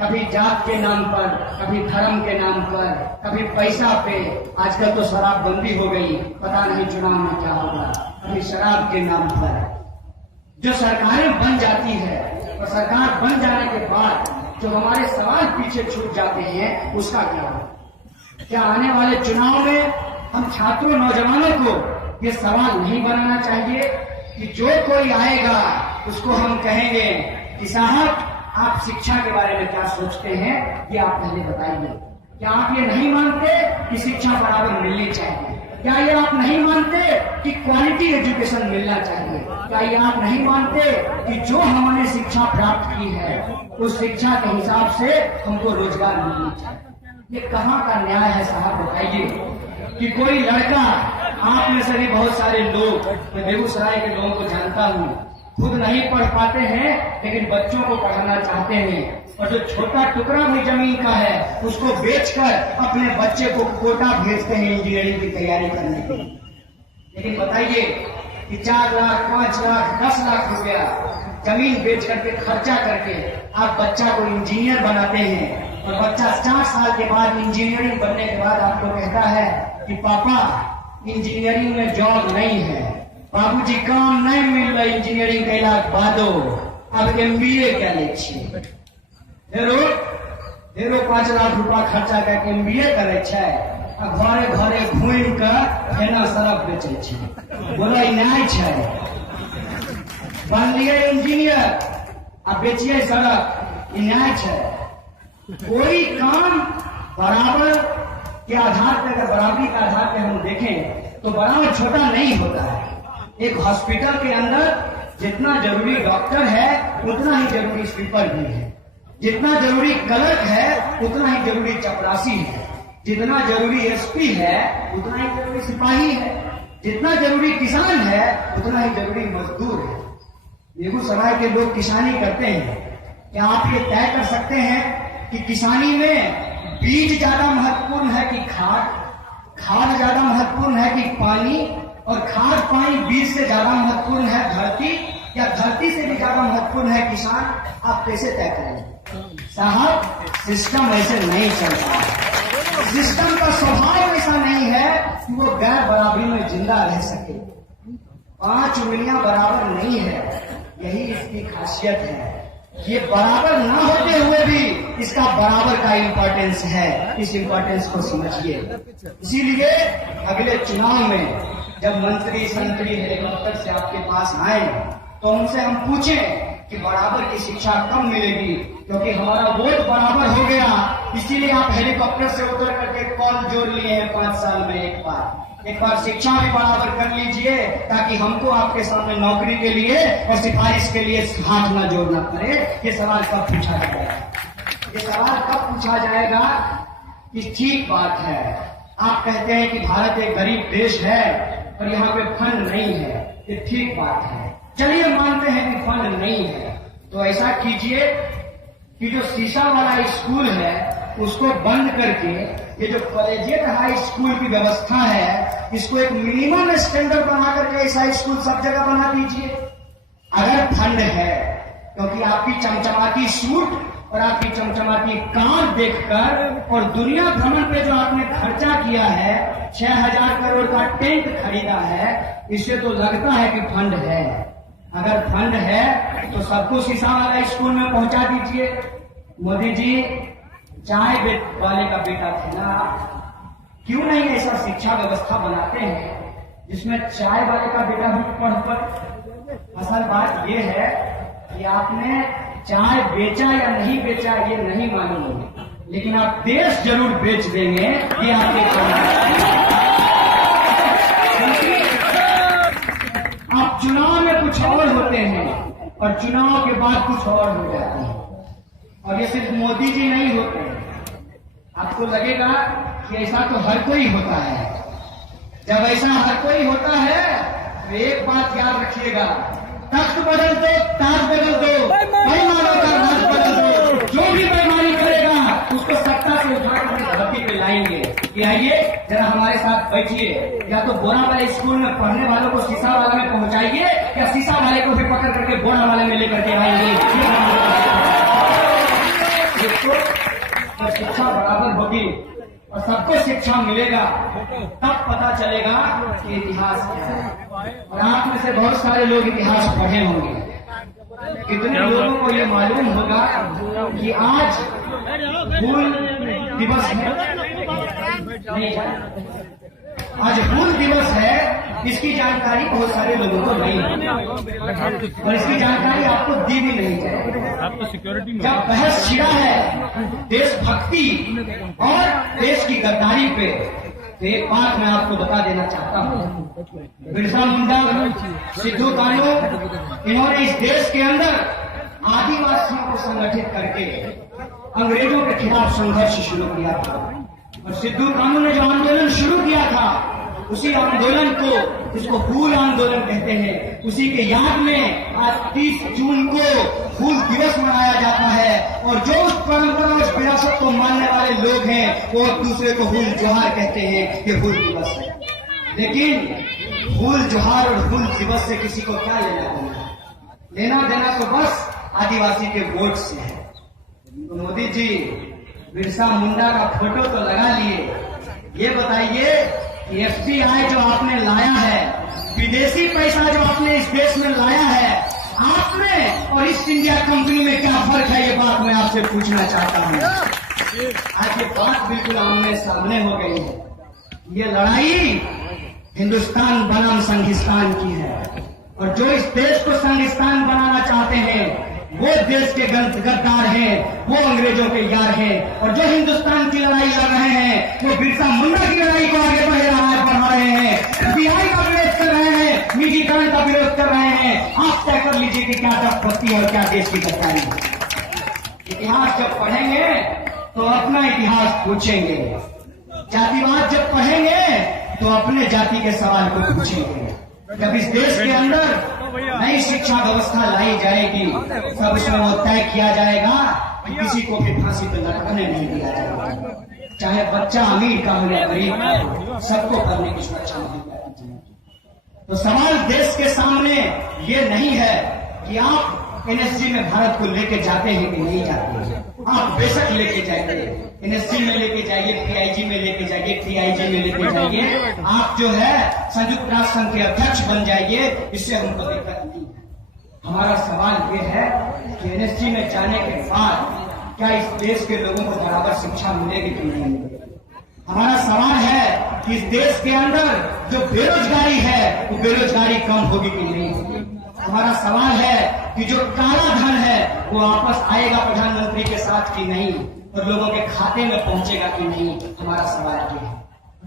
कभी जात के नाम पर, कभी धर्म के नाम पर, कभी पैसा पे। आजकल तो शराबबंदी हो गई, पता नहीं चुनाव में क्या होगा। कभी शराब के नाम पर जो सरकारें बन जाती है, और सरकार बन जाने के बाद जो हमारे सवाल पीछे छूट जाते हैं, उसका क्या होगा। क्या आने वाले चुनाव में हम छात्रों, नौजवानों को ये सवाल नहीं बनाना चाहिए कि जो कोई आएगा उसको हम कहेंगे कि साहब आप शिक्षा के बारे में क्या सोचते हैं, ये आप पहले बताइए। क्या आप ये नहीं मानते कि शिक्षा बराबर मिलनी चाहिए? क्या ये आप नहीं मानते कि क्वालिटी एजुकेशन मिलना चाहिए? क्या ये आप नहीं मानते कि जो हमने शिक्षा प्राप्त की है उस शिक्षा के हिसाब से हमको रोजगार मिलना चाहिए? ये कहाँ का न्याय है साहब, बताइए। कि कोई लड़का, आप में से भी बहुत सारे लोग, मैं बेगूसराय के लोगों को जानता हूँ, खुद नहीं पढ़ पाते हैं लेकिन बच्चों को पढ़ाना चाहते हैं, और जो छोटा टुकड़ा भी जमीन का है उसको बेचकर अपने बच्चे को कोटा भेजते हैं इंजीनियरिंग की तैयारी करने के लिए। लेकिन बताइए कि 4 लाख, 5 लाख, 10 लाख रुपया जमीन बेच करके, खर्चा करके आप बच्चा को इंजीनियर बनाते हैं, और बच्चा 4 साल के बाद इंजीनियरिंग बनने के बाद आपको कहता है कि पापा इंजीनियरिंग में जॉब नहीं है, बाबूजी काम नहीं मिल रहा इंजीनियरिंग कैला बादो, अब MBA कर ले छिए। फेरो 5 लाख रुपया खर्चा करके MBA करे छै, आ घरे घरे घूम कर फेना सरफ बेचे छै। बोला न्याय छै? बनलिए इंजीनियर आ बेचिए सड़क, न्याय छै? कोई काम बराबर के आधार पर, अगर बराबरी के आधार पर हम देखें तो बराबर छोटा नहीं होता है। एक हॉस्पिटल के अंदर जितना जरूरी डॉक्टर है उतना ही जरूरी स्वीपर भी है, जितना जरूरी क्लर्क है उतना ही जरूरी चपरासी है, जितना जरूरी SP है उतना ही जरूरी सिपाही है, जितना जरूरी किसान है उतना ही जरूरी मजदूर है। बेगूसराय के लोग किसानी करते हैं, क्या आप ये तय कर सकते हैं कि किसानी में बीज ज्यादा महत्वपूर्ण है कि खाद ज्यादा महत्वपूर्ण है कि पानी, और खाद पानी बीज से ज्यादा महत्वपूर्ण है धरती, या धरती से भी ज्यादा महत्वपूर्ण है किसान? आप कैसे तय करेंगे साहब? सिस्टम ऐसे नहीं चलता। सिस्टम का स्वभाव ऐसा नहीं है कि वो गैर बराबरी में जिंदा रह सके। 5 उंगलियां बराबर नहीं है, यही इसकी खासियत है। ये बराबर ना होते हुए भी इसका बराबर का इम्पोर्टेंस है, इस इम्पोर्टेंस को समझिए। इसीलिए अगले चुनाव में जब मंत्री संतरी हेलीकॉप्टर से आपके पास आए तो उनसे हम पूछें कि बराबर की शिक्षा कम मिलेगी, क्योंकि हमारा वोट बराबर हो गया। इसीलिए आप हेलीकॉप्टर से उतर करके कॉल जोड़ लिए हैं 5 साल में एक बार शिक्षा भी बराबर कर लीजिए, ताकि हमको आपके सामने नौकरी के लिए और सिफारिश के लिए हाथ न जोड़ना पड़े। ये सवाल कब पूछा जाएगा? ये सवाल कब पूछा जाएगा? कि ठीक बात है, आप कहते हैं कि भारत एक गरीब देश है और यहाँ पे फंड नहीं है, ये ठीक बात है। चलिए मानते हैं कि फंड नहीं है, तो ऐसा कीजिए कि जो शीशा वाला स्कूल है उसको बंद करके ये जो कॉलेजिएट हाई स्कूल की व्यवस्था है, इसको एक मिनिमम स्टैंडर्ड बना करके ऐसा स्कूल सब जगह बना दीजिए। अगर फंड है, क्योंकि आपकी चमचमाती सूट और आपकी चमचमाती कार देखकर और दुनिया भ्रमण पे जो आपने खर्चा किया है, 6000 करोड़ का टेंट खरीदा है, इससे तो लगता है कि फंड है। अगर फंड है तो सबको शीशा वाला स्कूल में पहुंचा दीजिए। मोदी जी, चाय वाले का बेटा थे ना, क्यों नहीं ऐसा शिक्षा व्यवस्था बनाते हैं जिसमें चाय वाले का बेटा भी पढ़ पर। असल बात यह है कि आपने चाय बेचा या नहीं बेचा ये नहीं मालूम, लेकिन आप देश जरूर बेच देंगे ये आपके। आप चुनाव में कुछ और होते हैं और चुनाव के बाद कुछ और हो जाते हैं, और ये सिर्फ मोदी जी नहीं होते हैं। आपको लगेगा कि ऐसा तो हर कोई होता है। जब ऐसा हर कोई होता है तो एक बात याद रखिएगा, तख्त बदल दो, ताज बदल दो, बेईमानों का राज बदल दो, जो भी बेईमानी करेगा उसको सत्ता से उठा कर धरती पे लाएंगे। कि आइए जरा हमारे साथ बैठिए, या तो बोरा वाले स्कूल में पढ़ने वालों को शीशा वाले में पहुंचाइए, या शीशा वाले को भी पकड़ करके बोरा वाले में लेकर के आएंगे। जब शिक्षा बराबर होगी और सबको शिक्षा मिलेगा, तब पता चलेगा कि इतिहास क्या है। और आप में से बहुत सारे लोग इतिहास पढ़े होंगे। कितने लोगों को ये मालूम होगा कि आज हूल दिवस है? नहीं, आज हूल दिवस है, इसकी जानकारी बहुत सारे लोगों को नहीं है, और इसकी जानकारी आपको दी भी नहीं है। आपको सिक्योरिटी में जब बहस छिड़ा है देशभक्ति और देश की गद्दारी पे, तो एक बात मैं आपको बता देना चाहता हूँ। बिरसा मुंडा, सिद्धू कानू, इन्होंने इस देश के अंदर आदिवासियों को संगठित करके अंग्रेजों के खिलाफ संघर्ष शुरू किया था। और सिद्धू कानू ने जो आंदोलन शुरू किया था, उसी आंदोलन को, जिसको हूल आंदोलन कहते हैं, उसी के याद में आज 30 जून को हूल दिवस मनाया जाता है। और जो उस परंपरा, उस विरासत को मानने वाले लोग हैं, वो एक दूसरे को हूल जोहार कहते हैं। ये हूल दिवस है, लेकिन हूल जोहार और हूल दिवस से किसी को क्या लेना देना? लेना देना तो बस आदिवासी के वोट से है। तो मोदी जी, बिरसा मुंडा का फोटो तो लगा लिए, ये बताइए कि FDI जो आपने लाया है, विदेशी पैसा जो आपने इस देश में लाया है, आप में और ईस्ट इंडिया कंपनी में क्या फर्क है? ये बात मैं आपसे पूछना चाहता हूँ। आज ये बात बिल्कुल आमने सामने हो गई है। ये लड़ाई हिंदुस्तान बनाम संघिस्तान की है, और जो इस देश को संघिस्तान बनाना चाहते हैं वो देश के गद्दार हैं, वो अंग्रेजों के यार हैं। और जो हिंदुस्तान की लड़ाई लड़ रहे हैं वो बिरसा मुंडा की लड़ाई को आगे बढ़ा रहे हैं, FBI का विरोध कर रहे हैं, निजीकरण का विरोध कर रहे हैं। आप तय कर लीजिए कि क्या देशभक्ति और क्या देश की गद्दारी है। इतिहास जब पढ़ेंगे तो अपना इतिहास पूछेंगे, जातिवाद जब पढ़ेंगे तो अपने जाति के सवाल को पूछेंगे। जब इस देश के अंदर नई शिक्षा व्यवस्था लाई जाएगी, तब उसमें वो तय किया जाएगा कि किसी को भी फांसी पर लटकने नहीं दिया जाएगा। चाहे बच्चा अमीर का हो या गरीब का हो, सबको करने की सुरक्षा नहीं दी जाएगी। तो सवाल देश के सामने ये नहीं है कि आप NSG में भारत को लेके जाते हैं कि नहीं जाते हैं। आप बेशक लेके जाइए, NSG में लेके जाइए, PIG में लेके जाइए, TIG में लेके जाइए। आप जो है संयुक्त राष्ट्र संघ के अध्यक्ष बन जाइए, इससे हमको दिक्कत नहीं है। हमारा सवाल ये है कि NSG में जाने के बाद क्या इस देश के लोगों को बराबर शिक्षा मिलेगी कि नहीं मिलेगी? हमारा सवाल है कि इस देश के अंदर जो बेरोजगारी है वो बेरोजगारी कम होगी कि नहीं होगी? हमारा सवाल है कि जो काला धन है वो वापस आएगा प्रधानमंत्री के साथ कि नहीं, और लोगों के खाते में पहुंचेगा कि नहीं, हमारा सवाल ये है।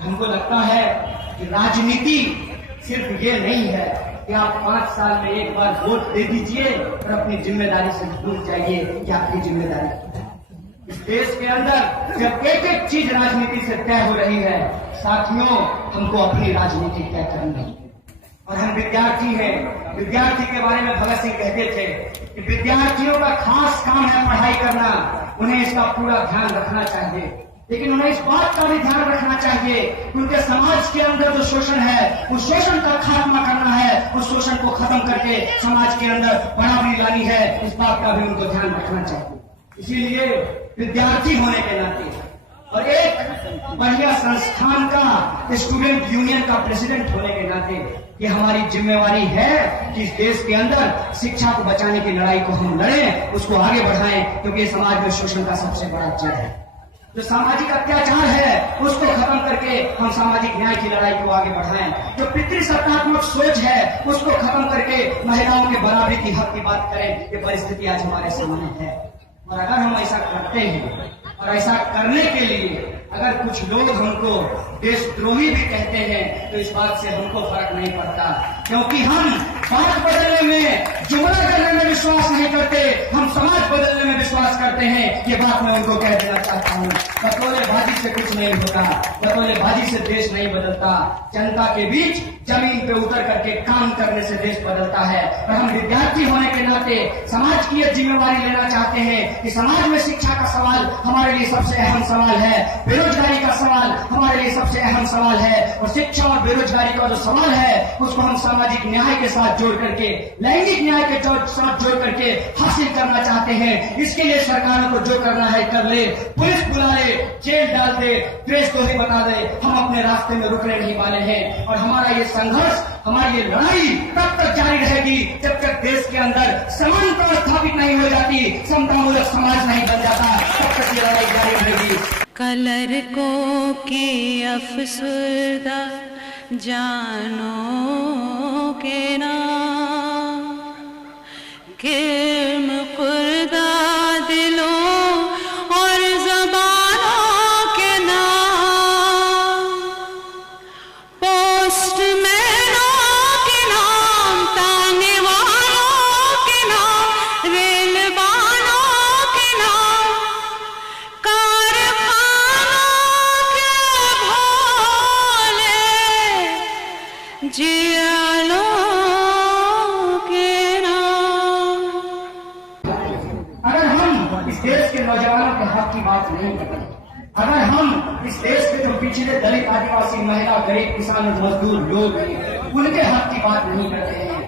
हमको लगता है कि राजनीति सिर्फ ये नहीं है कि आप 5 साल में एक बार वोट दे दीजिए और अपनी जिम्मेदारी से भूल जाइए कि आपकी जिम्मेदारी क्या है। इस देश के अंदर जब एक एक चीज राजनीति से तय हो रही है, साथियों हमको अपनी राजनीति तय करनी है। और हम विद्यार्थी हैं, विद्यार्थी के बारे में भगत सिंह कहते थे कि विद्यार्थियों का खास काम है पढ़ाई करना, उन्हें इसका पूरा ध्यान रखना चाहिए, लेकिन उन्हें इस बात का भी ध्यान रखना चाहिए कि उनके समाज के अंदर जो शोषण है उस शोषण का खात्मा करना है, उस शोषण को खत्म करके समाज के अंदर बराबरी लानी है, इस बात का भी उनको ध्यान रखना चाहिए। इसीलिए विद्यार्थी होने के नाते और एक बढ़िया संस्थान का स्टूडेंट यूनियन का प्रेसिडेंट होने के नाते ये हमारी जिम्मेवारी है कि इस देश के अंदर शिक्षा को बचाने की लड़ाई को हम लड़ें, उसको आगे बढ़ाएं, क्योंकि समाज में शोषण का सबसे बड़ा जड़ है। जो सामाजिक अत्याचार है उसको खत्म करके हम सामाजिक न्याय की लड़ाई को आगे बढ़ाएं। जो पितृसत्तात्मक सोच है उसको खत्म करके महिलाओं के बराबरी की हक की बात करें। ये परिस्थिति आज हमारे सामने है, और अगर हम ऐसा करते हैं और ऐसा करने के लिए अगर कुछ लोग हमको देशद्रोही भी कहते हैं तो इस बात से हमको फर्क नहीं पड़ता, क्योंकि हम बात बदलने में, जुमला करने में विश्वास नहीं करते, हम समाज बदलने में विश्वास करते हैं। ये बात मैं उनको कह देना चाहता हूँ। बतौलेबाजी से कुछ नहीं होता, बतौलेबाजी से देश नहीं बदलता, जनता के बीच जमीन पे उतर करके काम करने से देश बदलता है। और हम विद्यार्थी होने के नाते समाज की यह जिम्मेवारी लेना चाहते हैं कि समाज में शिक्षा का सवाल हमारे लिए सबसे अहम सवाल है, बेरोजगारी का सवाल हमारे लिए सबसे अहम सवाल है, और शिक्षा और बेरोजगारी का जो सवाल है उसको हम सामाजिक न्याय के साथ जोड़ करके, लैंगिक न्याय के साथ जोड़ करके हासिल करना चाहते हैं। इसके लिए सरकारों को जो करना है कर ले, पुलिस बुला ले, जेल डाल दे, प्रेस को ही बता दे, हम अपने रास्ते में रुकने नहीं वाले हैं। और हमारा ये संघर्ष, हमारी ये लड़ाई तब तक जारी रहेगी जब तक देश के अंदर समानता स्थापित नहीं हो जाती, समतामूलक समाज नहीं बन जाता, तब तक ये लड़ाई जारी रहेगी। कलर को की अफसरदा जानो के ना किर्म खुर्दा दिलों और ज़बानों के नाम, पोस्टमैनों के नाम, ताने वालों के नाम, रेलबानों के नाम, जियालों के नाम। अगर हम इस देश के नौजवानों के हक की बात नहीं करते, अगर हम इस देश के जो पिछड़े दलित, आदिवासी, महिला, गरीब, किसान और मजदूर लोग हैं उनके हक की बात नहीं करते हैं,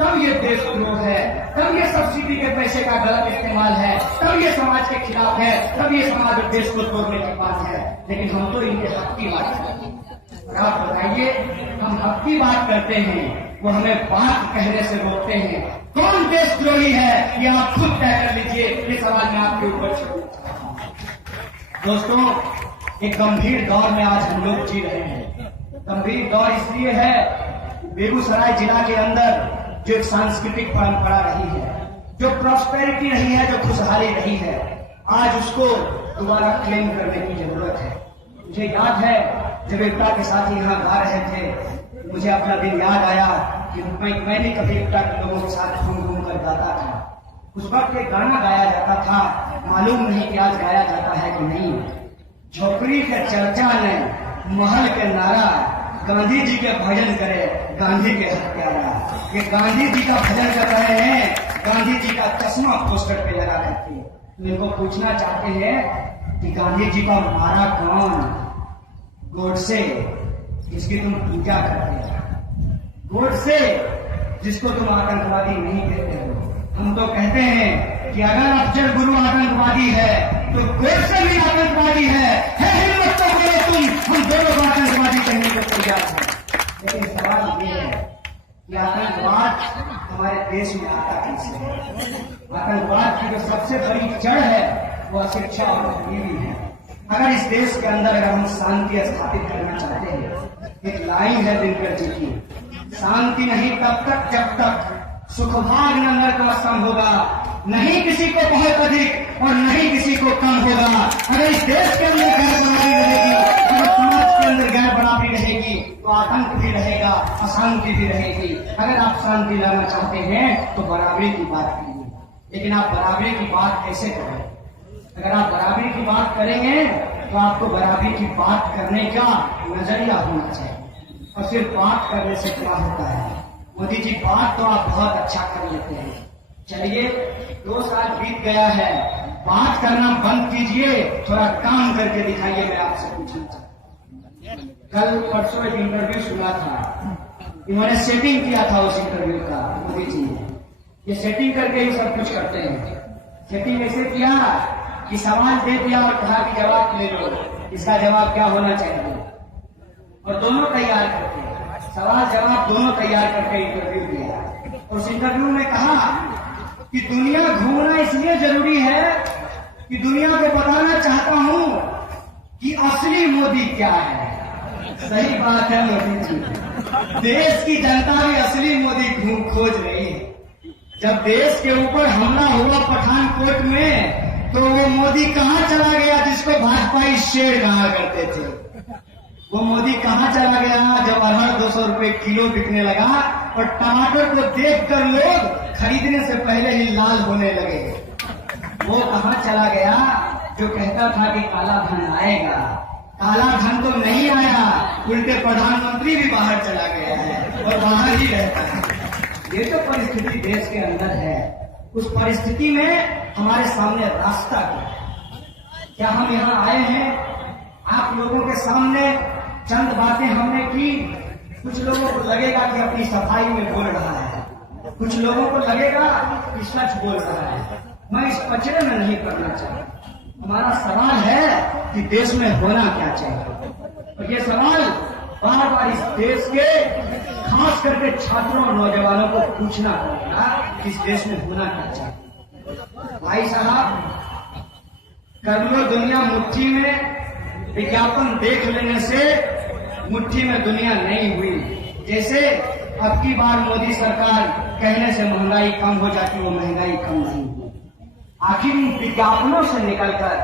तब ये देशद्रोह है, तब ये सब्सिडी के पैसे का गलत इस्तेमाल है, तब ये समाज के खिलाफ है, तब ये समाज और देश को तोड़ने की बात है। लेकिन हम तो इनके हक की बात करते हैं। आप बताइए, हम हक की बात करते हैं, वो हमें बात कहने से रोकते हैं। कौन देशद्रोही है ये आप खुद तय कर लीजिए। ये सवाल मैं आपके ऊपर छोड़ता हूं। दोस्तों, एक गंभीर दौर में आज हम लोग जी रहे हैं। गंभीर दौर इसलिए है, बेगूसराय जिला के अंदर जो एक सांस्कृतिक परंपरा रही है, जो प्रॉस्पेरिटी रही है, जो खुशहाली रही है, आज उसको दोबारा क्लेम करने की जरूरत है। मुझे याद है जब एकता के साथ यहाँ गा रहे थे, मुझे अपना दिन याद आया कि मैंने कभी एकता के लोगों के साथ घूम घूम कर गाता था। उस वक्त एक गाना गाया जाता था, मालूम नहीं कि आज गाया जाता है कि नहीं। झोपड़ी के चर्चा ने महल के नारा, गांधी जी के भजन करे गांधी के हत्यारा। ये गांधी जी का भजन कर रहे हैं, गांधी जी का चश्मा पोस्टर पे लगा करके। इनको पूछना चाहते हैं कि गांधी जी का मारा कौन? गोडसे, जिसकी तुम पूजा करते हो, गोडसे जिसको तुम आतंकवादी नहीं कहते हो। हम तो कहते हैं कि अगर अफजल गुरु आतंकवादी है तो गोडसे भी आतंकवादी है हिम्मत तो बोलो तुम, हम दोनों को आतंकवादी कहने को तैयार हैं। लेकिन सवाल ये है कि आतंकवाद हमारे देश में आता कैसे है? आतंकवाद की जो सबसे बड़ी जड़ है वो अशिक्षा और गरीबी है। अगर इस देश के अंदर अगर हम शांति स्थापित करना चाहते हैं, एक लाइन है दिनकर जी की, शांति नहीं तब तक जब तक सुखभाग न नरक सम होगा, नहीं किसी को बहुत अधिक और नहीं किसी को कम होगा। अगर इस देश के अंदर गैर बराबरी रहेगी, अगर समाज के अंदर गैर बराबरी रहेगी, तो आतंक भी रहेगा, अशांति भी रहेगी। अगर आप शांति लाना चाहते हैं तो बराबरी की बात करिए, लेकिन आप बराबरी की बात कैसे करें? अगर आप बराबरी की बात करेंगे तो आपको बराबरी की बात करने का नजरिया होना चाहिए, और सिर्फ बात करने से क्या होता है? मोदी जी, बात तो आप बहुत अच्छा कर लेते हैं, चलिए 2 साल बीत गया है, बात करना बंद कीजिए, थोड़ा काम करके दिखाइए। मैं आपसे पूछना चाहता हूं, कल परसों एक इंटरव्यू सुना था, इन्होंने सेटिंग किया था उस इंटरव्यू का, मोदी जी ने ये सेटिंग करके ही सब कुछ करते हैं। सेटिंग ऐसे किया कि सवाल दे दिया और कहा कि जवाब ले लो, इसका जवाब क्या होना चाहिए, और दोनों तैयार करके सवाल जवाब दोनों तैयार करके इंटरव्यू दिया। और उस इंटरव्यू में कहा कि दुनिया घूमना इसलिए जरूरी है कि दुनिया को बताना चाहता हूं कि असली मोदी क्या है। सही बात है मोदी जी, देश की जनता भी असली मोदी खोज रही है। जब देश के ऊपर हमला हुआ पठानकोट में, तो वो मोदी कहां चला गया जिसको भाजपाई शेर कहा करते थे? वो मोदी कहां चला गया जब अरहर 200 रुपए किलो बिकने लगा और टमाटर को देखकर लोग खरीदने से पहले ही लाल होने लगे? वो कहां चला गया जो कहता था कि काला धन आएगा? काला धन तो नहीं आया, उल्टे प्रधानमंत्री भी बाहर चला गया है और बाहर ही रहता है। ये तो परिस्थिति देश के अंदर है। उस परिस्थिति में हमारे सामने रास्ता क्या हम यहाँ आए हैं आप लोगों के सामने चंद बातें हमने की। कुछ लोगों को लगेगा कि अपनी सफाई में बोल रहा है, कुछ लोगों को लगेगा कि सच बोल रहा है। मैं इस पचड़े में नहीं पड़ना चाहता। हमारा सवाल है कि देश में होना क्या चाहिए, और ये सवाल बार बार इस देश के खास करके छात्रों और नौजवानों को पूछना पड़ेगा कि इस देश में होना क्या चाहिए। भाई साहब, कर लो दुनिया मुट्ठी में, विज्ञापन देख लेने से मुट्ठी में दुनिया नहीं हुई। जैसे अब की बार मोदी सरकार कहने से महंगाई कम हो जाती, वो महंगाई कम नहीं हुई। आखिर इन विज्ञापनों से निकलकर,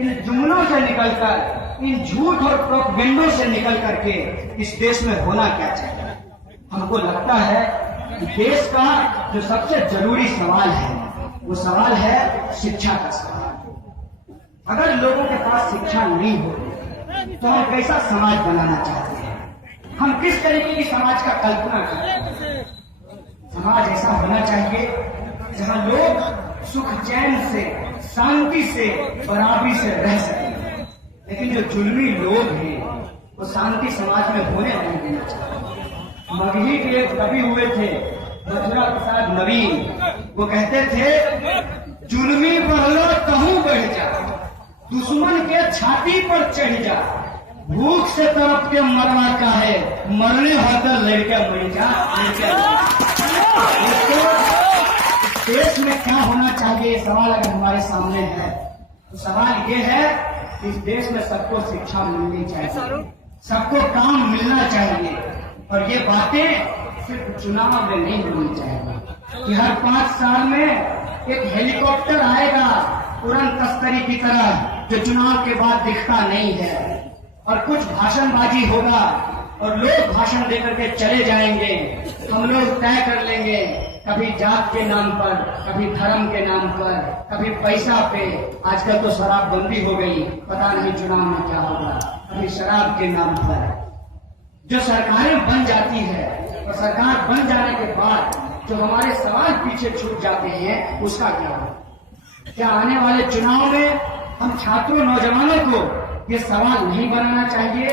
इन जुमलों से निकलकर, इन झूठ और प्रोपेगेंडों से निकल करके इस देश में होना क्या चाहिए? हमको लगता है कि देश का जो सबसे जरूरी सवाल है वो सवाल है शिक्षा का सवाल। अगर लोगों के पास शिक्षा नहीं हो तो हम कैसा समाज बनाना चाहते हैं? हम किस तरीके की समाज का कल्पना करते हैं? समाज ऐसा होना चाहिए जहां लोग सुख चैन से, शांति से, बराबरी से रह सकें। लेकिन जो जुल्मी लोग हैं वो शांति समाज में होने नहीं देना चाहते। मगही के एक कवि हुए थे, मथुरा प्रसाद नवीन, वो कहते थे, जुल्मी बढ़ लो तहू बढ़ जा, दुश्मन के छाती पर चढ़ जा, भूख से तरफ के मरना का है, मरने होता लड़के मर जा। देश में क्या होना चाहिए, सवाल अगर हमारे सामने है तो सवाल ये है कि इस देश में सबको शिक्षा मिलनी चाहिए, सबको काम मिलना चाहिए, और ये बातें सिर्फ चुनाव में नहीं होनी चाहिए कि हर 5 साल में एक हेलीकॉप्टर आएगा उड़न तस्करी की तरह जो चुनाव के बाद दिखता नहीं है, और कुछ भाषणबाजी होगा और लोग भाषण देकर के चले जाएंगे। हम लोग तय कर लेंगे, कभी जात के नाम पर, कभी धर्म के नाम पर, कभी पैसा पे। आजकल तो शराबबंदी हो गई, पता नहीं चुनाव में क्या होगा। कभी शराब के नाम पर जो सरकारें बन जाती है, और सरकार बन जाने के बाद जो हमारे सवाल पीछे छूट जाते हैं, उसका क्या होगा? क्या आने वाले चुनाव में हम छात्रों, नौजवानों को ये सवाल नहीं बनाना चाहिए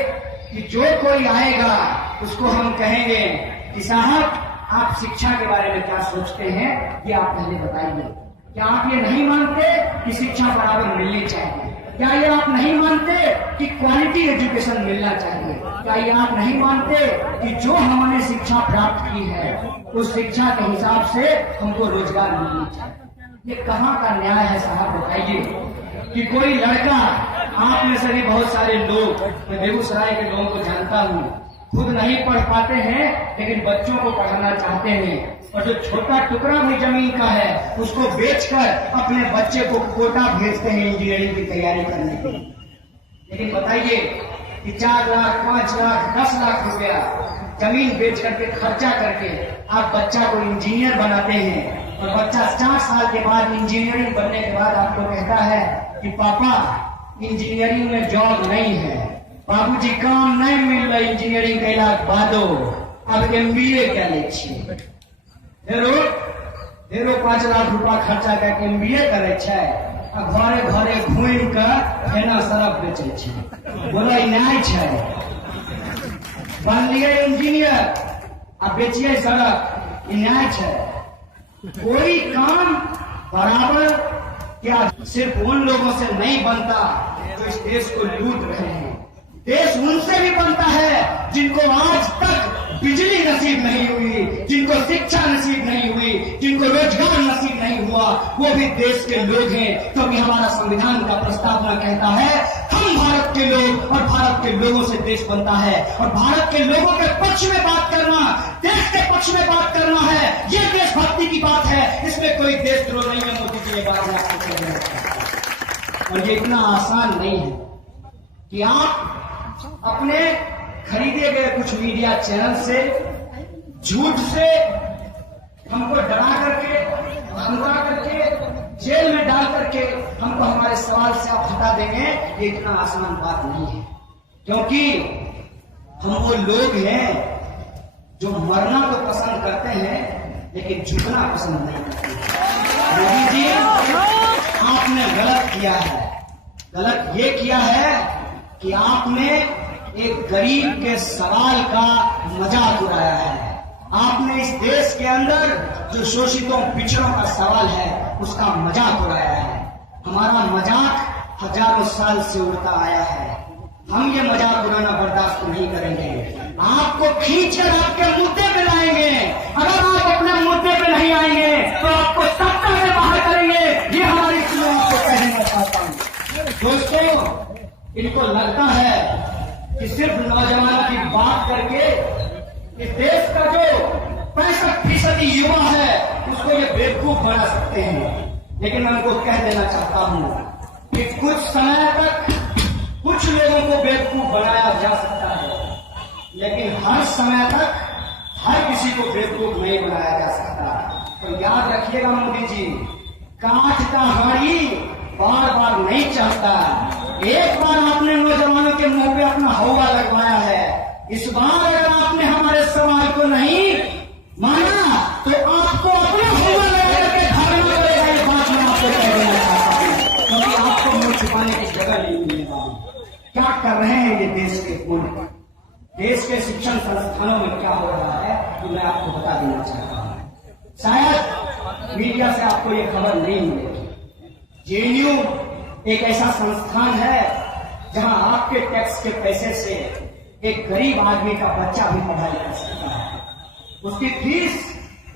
कि जो कोई आएगा उसको हम कहेंगे कि साहब आप शिक्षा के बारे में क्या सोचते हैं, ये आप पहले बताइए। क्या आप ये नहीं मानते कि शिक्षा बराबर मिलनी चाहिए? क्या ये आप नहीं मानते कि क्वालिटी एजुकेशन मिलना चाहिए? क्या ये आप नहीं मानते कि जो हमने शिक्षा प्राप्त की है उस शिक्षा के हिसाब से हमको रोजगार मिलना चाहिए? ये कहाँ का न्याय है साहब, बताइए। कि कोई लड़का, आप में से भी बहुत सारे लोग, मैं बेगूसराय के लोगों को जानता हूँ, खुद नहीं पढ़ पाते हैं लेकिन बच्चों को पढ़ाना चाहते हैं, और जो छोटा टुकड़ा भी जमीन का है उसको बेचकर अपने बच्चे को कोटा भेजते हैं इंजीनियरिंग की तैयारी करने के लिए। लेकिन बताइए कि 4 लाख 5 लाख 10 लाख रुपया जमीन बेच करके खर्चा करके आप बच्चा को इंजीनियर बनाते हैं, और बच्चा 4 साल के बाद इंजीनियरिंग बनने के बाद आपको कहता है कि पापा इंजीनियरिंग में जॉब नहीं है, बाबूजी काम नहीं मिल रहा इंजीनियरिंग कैला बादो, अब MBA क्या लीजिए। ढेरो 5 लाख रुपया खर्चा करके MBA करे छे, आ घरे घरे घूम कर फेना सरफ बेचे छे। बोला न्याय छे, बनलिए इंजीनियर आ बेचिए सड़क, न्याय छे। कोई काम बराबर क्या सिर्फ उन लोगों से नहीं बनता जो इस देश को लूट रहे हैं। देश उनसे भी बनता है जिनको आज तक बिजली नसीब नहीं हुई, जिनको शिक्षा नसीब नहीं हुई, जिनको रोजगार नसीब नहीं हुआ, वो भी देश के लोग हैं। क्योंकि हमारा संविधान का प्रस्तावना कहता है हम भारत के लोग, और भारत के लोगों से देश बनता है। और भारत के लोगों के पक्ष में बात करना, देश के पक्ष में बात करना है, ये देशभक्ति की बात है, इसमें कोई देशद्रोह नहीं है। मोदी जी ये बात मैं आपको कह रहा हूं, और ये इतना आसान नहीं है कि आप अपने खरीदे गए कुछ मीडिया चैनल से झूठ से हमको डरा करके, धमका करके, जेल में डाल करके हमको हमारे सवाल से आप हटा देंगे। ये इतना आसान बात नहीं है, क्योंकि हम वो लोग हैं जो मरना तो पसंद करते हैं लेकिन झुकना पसंद नहीं करते। मोदी जी आपने गलत किया है। गलत ये किया है कि आपने एक गरीब के सवाल का मजाक उड़ाया है। आपने इस देश के अंदर जो शोषितों पिछड़ों का सवाल है उसका मजाक उड़ाया है। हमारा मजाक हजारों साल से उड़ता आया है, हम ये मजाक उड़ाना बर्दाश्त नहीं करेंगे। आपको खींचकर आपके मुद्दे पे लाएंगे। अगर आप अपने मुद्दे पे नहीं आएंगे तो आपको सत्ता से बाहर करेंगे। ये हमारी आपको कहना चाहता हूँ। दोस्तों, इनको लगता है कि सिर्फ नौजवानों की बात करके इस देश का जो 65% युवा है उसको ये बेवकूफ बना सकते हैं। लेकिन मैं उनको कह देना चाहता हूं कि कुछ समय तक कुछ लोगों को बेवकूफ बनाया जा सकता है, लेकिन हर समय तक हर किसी को बेवकूफ नहीं बनाया जा सकता। तो याद रखिएगा मोदी जी, कांच का हाड़ी बार बार नहीं चलता। एक बार आपने नौजवानों के मुंह पे अपना हवा लगवाया है, इस बार अगर आपने हमारे सवाल को नहीं माना तो आपको अपना हवा लगा करके भागना पड़ेगा। ये बात मैं आपको कह देना चाहता हूं, क्योंकि आपको मुंह छुपाने की जगह नहीं मिलने वाली। क्या कर रहे हैं ये देश के पूर्ण, देश के शिक्षण संस्थानों में क्या हो रहा है तो मैं आपको बता देना चाहता हूं। शायद मीडिया से आपको ये खबर नहीं मिलेगी। JNU एक ऐसा संस्थान है जहां आपके टैक्स के पैसे से एक गरीब आदमी का बच्चा भी पढ़ाई कर सकता है। उसकी फीस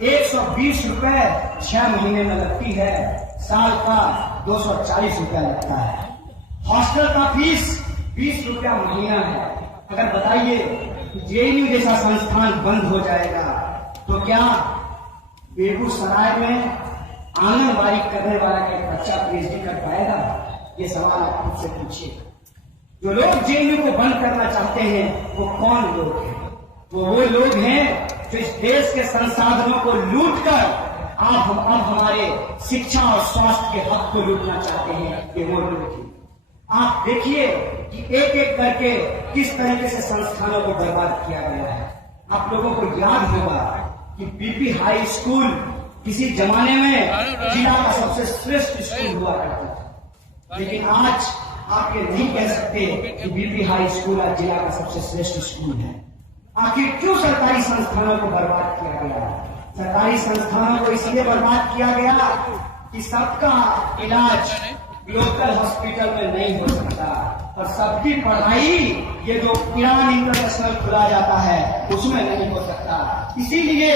120 रुपए 6 महीने में लगती है, साल का 240 रुपया लगता है। हॉस्टल का फीस 20 रुपया महीना है। अगर बताइए JNU जैसा संस्थान बंद हो जाएगा तो क्या बेगूसराय में आंगनबाड़ी करने वाला का एक बच्चा PhD कर पाएगा? ये सवाल आप खुद से पूछिए। जो लोग JNU को बंद करना चाहते हैं वो कौन लोग हैं? वो लोग हैं जो इस देश के संसाधनों को लूटकर अब हमारे शिक्षा और स्वास्थ्य के हक को लूटना चाहते हैं। ये वो लोग हैं। आप देखिए कि एक एक करके किस तरीके से संस्थानों को बर्बाद किया गया है। आप लोगों को याद होगा कि BP हाई स्कूल किसी जमाने में जिला का सबसे श्रेष्ठ स्कूल हुआ करता था, लेकिन आज आप ये नहीं कह सकते कि BP हाई स्कूल आज जिला का सबसे श्रेष्ठ स्कूल है। आखिर क्यों सरकारी संस्थानों को बर्बाद किया गया? सरकारी संस्थानों को इसलिए बर्बाद किया गया कि सबका इलाज लोकल हॉस्पिटल में नहीं हो सकता, और सबकी पढ़ाई ये जो ईरान इंटरनेशनल खुला जाता है उसमें नहीं हो सकता। इसीलिए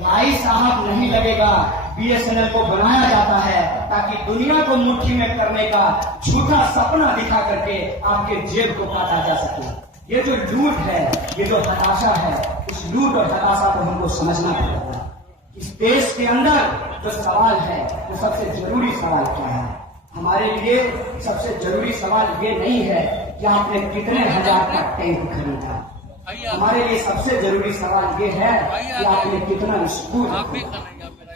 भाई साहब नहीं लगेगा BSNL को बनाया जाता है ताकि दुनिया को मुट्ठी में करने का झूठा सपना दिखा करके आपके जेब को काटा जा सके। ये जो लूट है, ये जो हताशा है, इस लूट और हताशा को हमको समझना पड़ेगा। इस देश के अंदर जो सवाल है, वो सबसे जरूरी सवाल क्या है? हमारे लिए सबसे जरूरी सवाल ये नहीं है कि आपने कितने हजार का टैंक खरीदा। हमारे लिए सबसे जरूरी सवाल ये है कि आपने कितना स्कूल।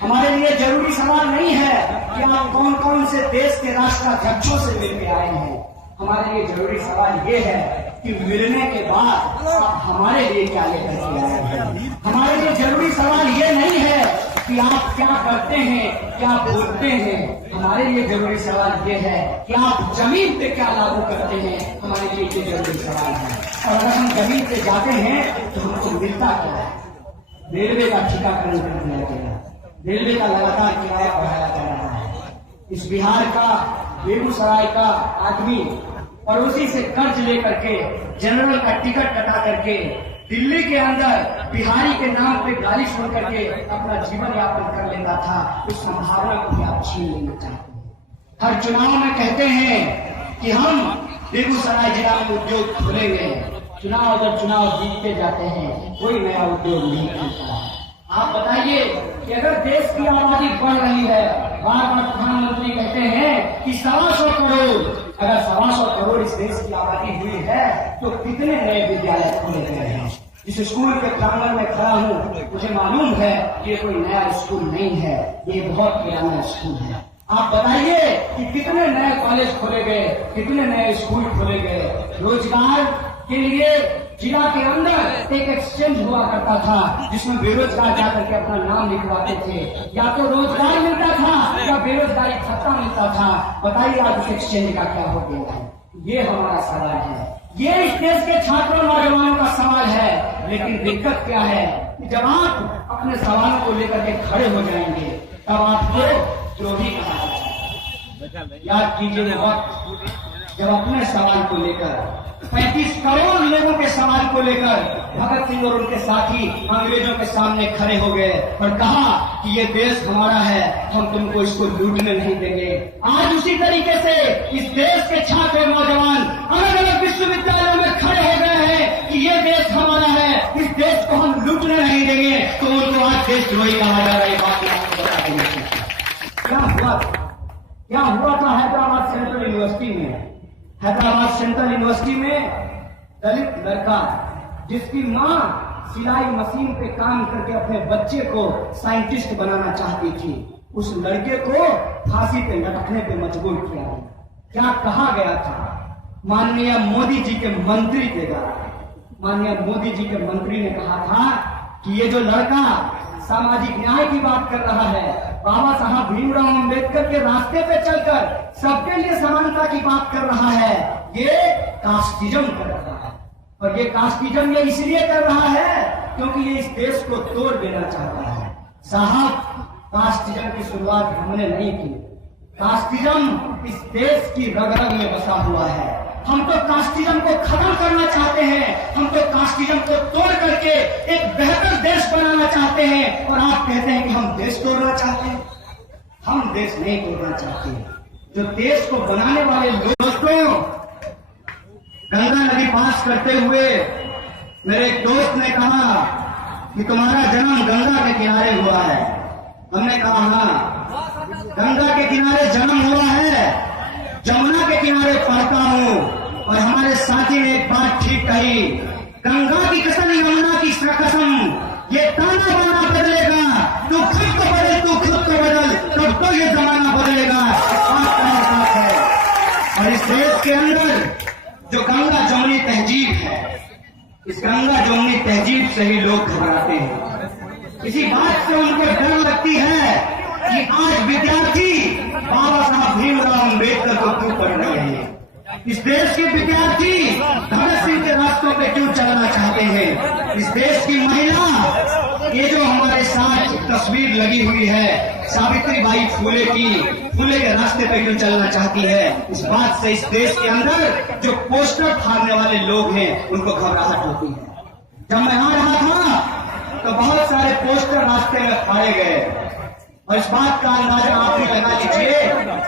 हमारे लिए जरूरी सवाल नहीं है कि आप कौन कौन से देश के राष्ट्राध्यक्षों से मिलकर आए हैं। हमारे लिए जरूरी सवाल ये है कि मिलने के बाद आप हमारे लिए क्या लेकर के आए हैं। हमारे लिए जरूरी सवाल ये नहीं है कि आप क्या करते हैं, क्या बोलते हैं। हमारे लिए जरूरी सवाल ये है कि आप जमीन पे क्या लागू करते हैं। हमारे लिए ये जरूरी सवाल है। और अगर हम जमीन पे जाते हैं तो हमको मिलता क्या है? रेलवे का टीकाकरण कर दिया गया, रेलवे का लगातार किराया बढ़ाया जा रहा है। इस बिहार का, बेगूसराय का आदमी पड़ोसी से कर्ज लेकर के जनरल का टिकट कटा करके दिल्ली के अंदर बिहारी के नाम पे गाली सुन करके अपना जीवन यापन कर लेता था। उस संभावना को भी आप छीन लेना चाहते हैं। हर चुनाव में कहते हैं कि हम बेगूसराय जिला में उद्योग खोलेंगे। चुनाव अगर चुनाव जीतते जाते हैं, कोई नया उद्योग नहीं खुलता है। आप बताइए कि अगर देश की आबादी बढ़ रही है, बार बार प्रधानमंत्री कहते हैं कि 125 करोड़, अगर 125 करोड़ इस देश की आबादी हुई है तो कितने नए विद्यालय खोले गए हैं। जिस स्कूल के प्रांगण में खड़ा हूँ, मुझे मालूम है कि ये कोई नया स्कूल नहीं है, ये बहुत पुराना स्कूल है। आप बताइए कि कितने नए कॉलेज खोले गए, कितने नए स्कूल खोले गए। रोजगार के लिए जिला के अंदर एक एक्सचेंज हुआ करता था, जिसमें बेरोजगार जाकर के अपना नाम लिखवाते थे। या तो रोजगार मिलता था या बेरोजगारी भत्ता मिलता था। बताइए आज उस एक्सचेंज का क्या हो गया है? ये हमारा सवाल है, ये इस देश के छात्रों नौजवानों का सवाल है। लेकिन दिक्कत क्या है कि जब आप अपने सवालों को लेकर के खड़े हो जाएंगे तब आपको द्रोही कहा जाएगा। याद कीजिए वक्त जब अपने सवाल को लेकर 35 करोड़ लोगों के सवाल को लेकर भगत सिंह और उनके साथी अंग्रेजों के सामने खड़े हो गए और कहा कि ये देश हमारा है, हम तुमको इसको लूटने नहीं देंगे। आज उसी तरीके से इस देश के छात्र और नौजवान अलग अलग विश्वविद्यालयों में खड़े हो गए हैं कि ये देश हमारा है, इस देश को हम लूटने नहीं देंगे। तो उनको आज देशद्रोही कहा जा रहा है। बात आपको बता देंगे क्या हुआ था हैदराबाद सेंट्रल यूनिवर्सिटी में। हैदराबाद सेंट्रल यूनिवर्सिटी में दलित लड़का जिसकी मां सिलाई मशीन पे काम करके अपने बच्चे को साइंटिस्ट बनाना चाहती थी, उस लड़के को फांसी पे लटकने पे मजबूर किया गया। क्या कहा गया था? माननीय मोदी जी के मंत्री के द्वारा, माननीय मोदी जी के मंत्री ने कहा था कि ये जो लड़का सामाजिक न्याय की बात कर रहा है, बाबा साहब भीमराव अम्बेडकर के रास्ते पे चलकर सबके लिए समानता की बात कर रहा है, ये कास्टिज्म कर रहा है। और ये कास्टिज्म ये इसलिए कर रहा है क्योंकि ये इस देश को तोड़ देना चाहता है। साहब, कास्टिज्म की शुरुआत हमने नहीं की। कास्टिज्म इस देश की रग रग में बसा हुआ है। हम तो कास्टिज्म को खत्म करना चाहते हैं, हम तो कास्टिज्म को तोड़ करके एक बेहतर देश बनाना चाहते हैं। और आप कहते हैं कि हम देश तोड़ना चाहते हैं। हम देश नहीं तोड़ना चाहते। जो देश को बनाने वाले दोस्तों, गंगा नदी पास करते हुए मेरे एक दोस्त ने कहा कि तुम्हारा जन्म गंगा के किनारे हुआ है। हमने कहा हाँ, गंगा के किनारे जन्म हुआ है, जमुना के किनारे पढ़ता हूँ। और हमारे साथी ने एक बात ठीक कही, गंगा की कसम यमुना की कसम, ये ताना बाना बदलेगा। तू खुद को बदल, तू खुद को बदल, तब तो ये जमाना बदलेगा। बात का साथ है। और इस देश के अंदर जो गंगा जमुनी तहजीब है, इस गंगा जमुनी तहजीब से ही लोग घबराते हैं। इसी बात से उनको डर लगती है कि आज विद्यार्थी बाबा साहब भीमराव अम्बेडकर को क्यों पढ़ रहे हैं। इस देश के विद्यार्थी भगत सिंह के रास्तों पे क्यों चलना चाहते हैं। इस देश की महिला, ये जो हमारे साथ तस्वीर लगी हुई है सावित्रीबाई फुले की, फुले के रास्ते पे क्यों चलना चाहती है। इस बात से इस देश के अंदर जो पोस्टर फाड़ने वाले लोग हैं उनको घबराहट होती है। जब मैं आ रहा था तो बहुत सारे पोस्टर रास्ते में फाड़े गए और इस बात का अंदाजा आप भी लगा लीजिए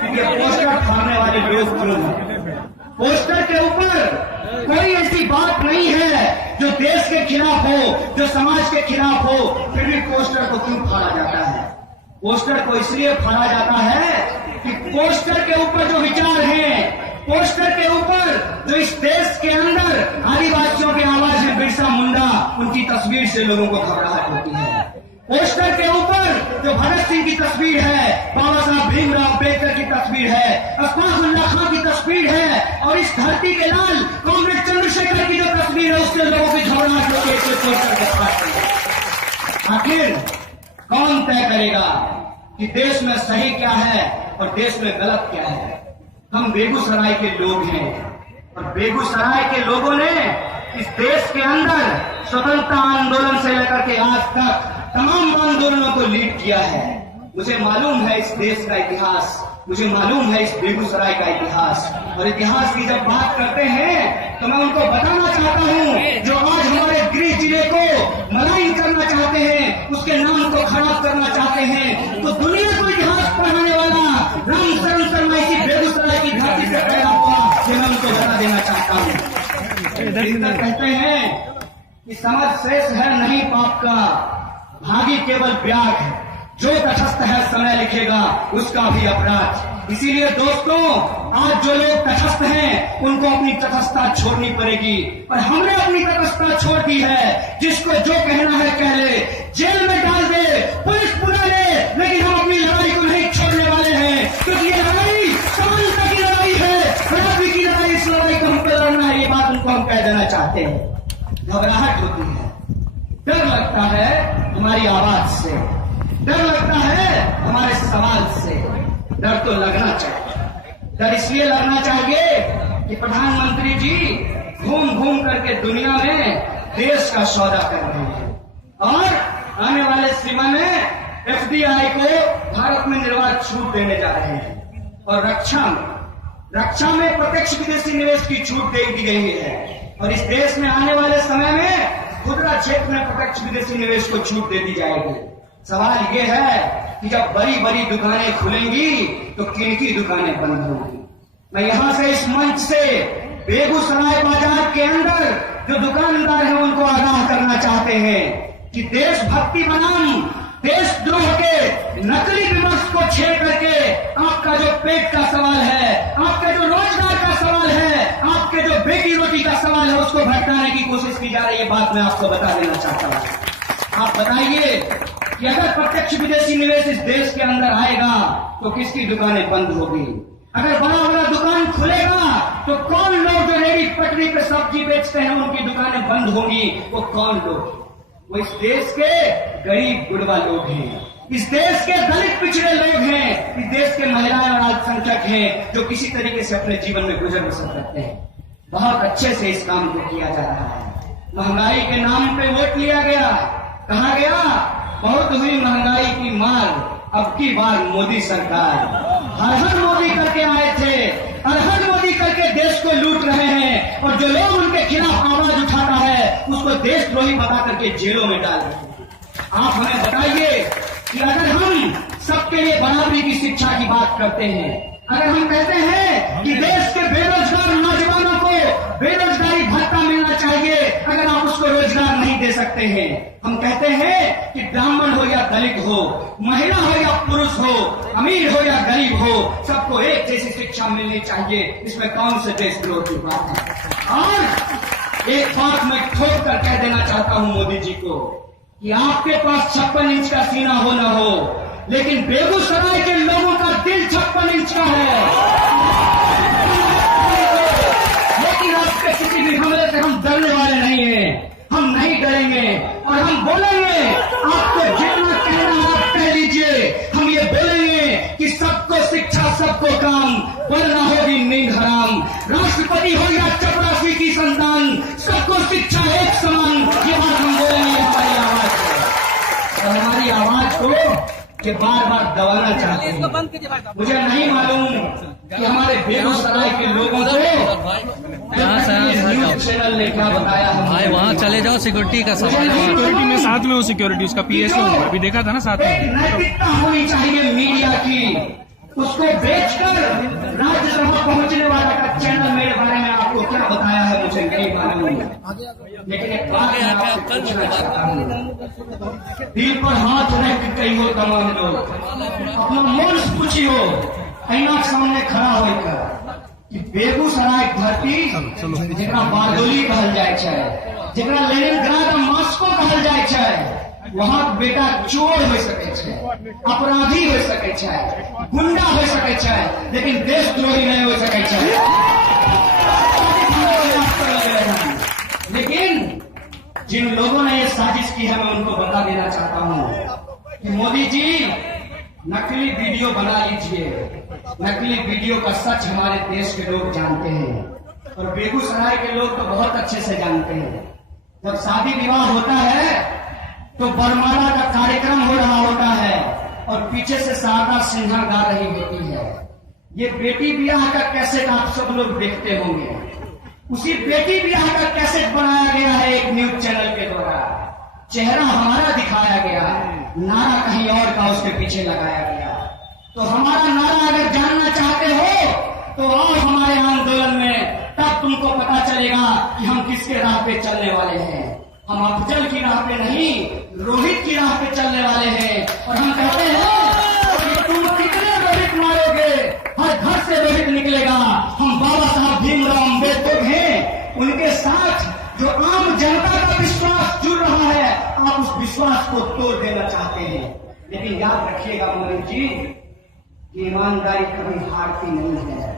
कि ये पोस्टर फाड़ने वाले लोग क्यों हैं। पोस्टर के ऊपर कोई ऐसी बात नहीं है जो देश के खिलाफ हो, जो समाज के खिलाफ हो, फिर भी पोस्टर को क्यों फाड़ा जाता है? पोस्टर को इसलिए फाड़ा जाता है कि पोस्टर के ऊपर जो विचार हैं, पोस्टर के ऊपर जो इस देश के अंदर आदिवासियों की आवाज है, बिरसा मुंडा, उनकी तस्वीर से लोगों को घबराहट होती है। पोस्टर के ऊपर जो भगत सिंह की तस्वीर है, बाबा साहब भीमराव अम्बेडकर की तस्वीर है, अशफाकुल्लाह खां की तस्वीर है, और इस धरती के लाल कॉमरेड चंद्रशेखर की जो तस्वीर है, उससे लोगों की घबराहट होती है। पोस्टर के साथ आखिर कौन तय करेगा कि देश में सही क्या है और देश में गलत क्या है? हम बेगूसराय के लोग हैं, और बेगूसराय के लोगों ने इस देश के अंदर स्वतंत्रता आंदोलन से लेकर के आज तक तमाम आंदोलनों को लीड किया है। मुझे मालूम है इस देश का इतिहास, मुझे मालूम है इस बेगूसराय का इतिहास, और इतिहास की जब बात करते हैं तो मैं उनको बताना चाहता हूं, जो आज हमारे गृह जिले को मलाइन करना चाहते हैं, उसके नाम को खराब करना चाहते हैं, तो दुनिया को इतिहास पढ़ाने वाला रामशरण शर्मा इसी बेगूसराय की धरती से पैदा हुआ, ये मैं उनको बता देना चाहता हूं। कहते हैं कि समझ शेष है नहीं पाप का, भागी केवल व्याघ्र, जो तटस्थ है समय लिखेगा उसका भी अपराध। इसीलिए दोस्तों, आज जो लोग तटस्थ हैं उनको अपनी तटस्थता छोड़नी पड़ेगी, और हमने अपनी तटस्थता छोड़ दी है। जिसको जो कहना है कह ले, जेल में डाल दे, पुलिस बुला ले, लेकिन हम अपनी लड़ाई को नहीं छोड़ने वाले हैं, क्योंकि ये लड़ाई समानता की लड़ाई है, बराबरी की लड़ाई। इस लड़ाई को हम पे लड़ना है, ये बात उनको हम कह देना चाहते हैं। घबराहट होती है, डर लगता है हमारी आवाज से, डर लगता है हमारे सवाल से। डर तो लगना चाहिए, डर इसलिए लगना चाहिए कि प्रधानमंत्री जी घूम घूम करके दुनिया में देश का सौदा कर रहे हैं, और आने वाले समय में एफडीआई को भारत में निर्बाध छूट देने जा रहे हैं, और रक्षा में प्रत्यक्ष विदेशी निवेश की छूट दे दी गई है, और इस देश में आने वाले समय में खुदरा क्षेत्र में प्रत्यक्ष विदेशी निवेश को छूट दे दी जाएगी। सवाल ये है कि जब बड़ी बड़ी दुकानें खुलेंगी तो किनकी दुकानें बंद होंगी? मैं यहां से इस मंच से बेगूसराय बाजार के अंदर जो दुकानदार हैं उनको आगाह करना चाहते हैं कि देशभक्ति बनाम देशद्रोह के नकली विमर्श को छेड़ करके आपका जो पेट का सवाल है, आपके जो रोजगार का सवाल है, आपके जो बेटी रोटी का सवाल है, उसको भटकाने की कोशिश की जा रही है। बात मैं आपको बता देना चाहता हूं। आप बताइए कि अगर प्रत्यक्ष विदेशी निवेश इस देश के अंदर आएगा तो किसकी दुकानें बंद होगी? अगर बड़ा बड़ा दुकान खुलेगा तो कौन लोग जो रेडी पटरी पे सब्जी बेचते हैं उनकी दुकानें बंद होंगी? वो कौन लोग? वो इस देश के गरीब गुड़वा लोग हैं, इस देश के दलित पिछड़े लोग हैं, इस देश के महिलाएं और अल्पसंख्यक हैं जो किसी तरीके से अपने जीवन में गुजर बसर करते हैं। बहुत अच्छे से इस काम को किया जा रहा है। महंगाई के नाम पे वोट लिया गया, कहा गया बहुत हुई महंगाई की मार, अब की बार मोदी सरकार। हर हर मोदी करके आए थे, हर हर मोदी करके देश को लूट रहे हैं, और जो लोग उनके खिलाफ आवाज उठाता है उसको देशद्रोही बता करके जेलों में डाल रहे हैं। आप हमें बताइए कि अगर हम सबके लिए बराबरी की शिक्षा की बात करते हैं, अगर हम कहते हैं कि देश के बेरोजगार नौजवानों को बेरोजगारी भत्ता मिलना चाहिए, अगर आप उसको रोजगार नहीं दे सकते हैं, हम कहते हैं कि ब्राह्मण हो या दलित हो, महिला हो या पुरुष हो, अमीर हो या गरीब हो, सबको एक जैसी शिक्षा मिलनी चाहिए, इसमें कौन से देशद्रोह की बात है? और एक बात मैं ठोक कर कह देना चाहता हूं मोदी जी को कि आपके पास 56 इंच का सीना हो न हो, लेकिन बेगूसराय के लोगों का दिल 56 इंच का है। लेकिन आपके किसी भी हमले से हम डरने वाले नहीं हैं, हम नहीं डरेंगे, और हम बोलेंगे आपको जितना कहना आप कह लीजिए। हम ये बोलेंगे कि सबको शिक्षा सबको काम, वरना होगी नींद हराम। राष्ट्रपति हो या चपरासी की संतान, सबको शिक्षा एक समान, ये बात हम बोलेंगे। हमारी आवाज है, और हमारी आवाज को कि बार बार दबाना चाहते हैं। मुझे नहीं मालूम कि हमारे बेगूसराय के लोगों को न्यूज चैनल ने क्या बताया। भाई वहाँ चले जाओ, सिक्योरिटी का सवाल है। सिक्योरिटी में साथ में हो, सिक्योरिटी उसका पीएसओ अभी देखा था ना साथ में। नैतिकता होनी चाहिए मीडिया की, उसको बेचकर राज्यसभा पहुंचने वाला का चैनल मेरे बारे में आपको क्या बताया है मुझे नहीं मालूम। लेकिन एक बात मैं आपसे पूछना चाहता हूँ, दिल पर हाथ रख कही हो तमाम लोग, अपना मन पूछियो ऐना सामने खड़ा होकर कि बेगूसराय धरती जेकरा बारदोली कहल जाय छै, जेकरा लेनिनग्राड मॉस्को कहल जाय छै, वहाँ बेटा चोर हो सके छै, अपराधी हो सके छै, गुंडा हो सके छै, लेकिन देशद्रोही नहीं हो सके छै। लेकिन जिन लोगों ने ये साजिश की है, मैं उनको बता देना चाहता हूँ कि मोदी जी नकली वीडियो बना लीजिए, नकली वीडियो का सच हमारे देश के लोग जानते हैं और बेगूसराय के लोग तो बहुत अच्छे से जानते हैं। जब शादी विवाह होता है तो बरमाला का कार्यक्रम हो रहा होता है और पीछे से शारदा सिन्हा गा रही होती है। ये बेटी ब्याह का कैसेट आप सब लोग देखते होंगे, उसी बेटी ब्याह का कैसेट बनाया गया है एक न्यूज चैनल के द्वारा, चेहरा हमारा दिखाया गया, नारा कहीं और का उसके पीछे लगाया गया। तो हमारा नारा अगर जानना चाहते हो तो आओ हमारे आंदोलन में, तब तुमको पता चलेगा कि हम किसके राह पे चलने वाले हैं। हम अफजल की राह पे नहीं, रोहित की राह पे चलने वाले हैं। और हम कहते हैं कि तुम कितने रोहित मारोगे, हर घर से रोहित निकलेगा। हम बाबा साहब भीमराव अम्बेडकर हैं, उनके साथ जो आम जनता का विश्वास जुड़ रहा है, आप उस विश्वास को तोड़ देना चाहते हैं। लेकिन याद रखिएगा मनोज जी कि ईमानदारी कभी हारती नहीं है,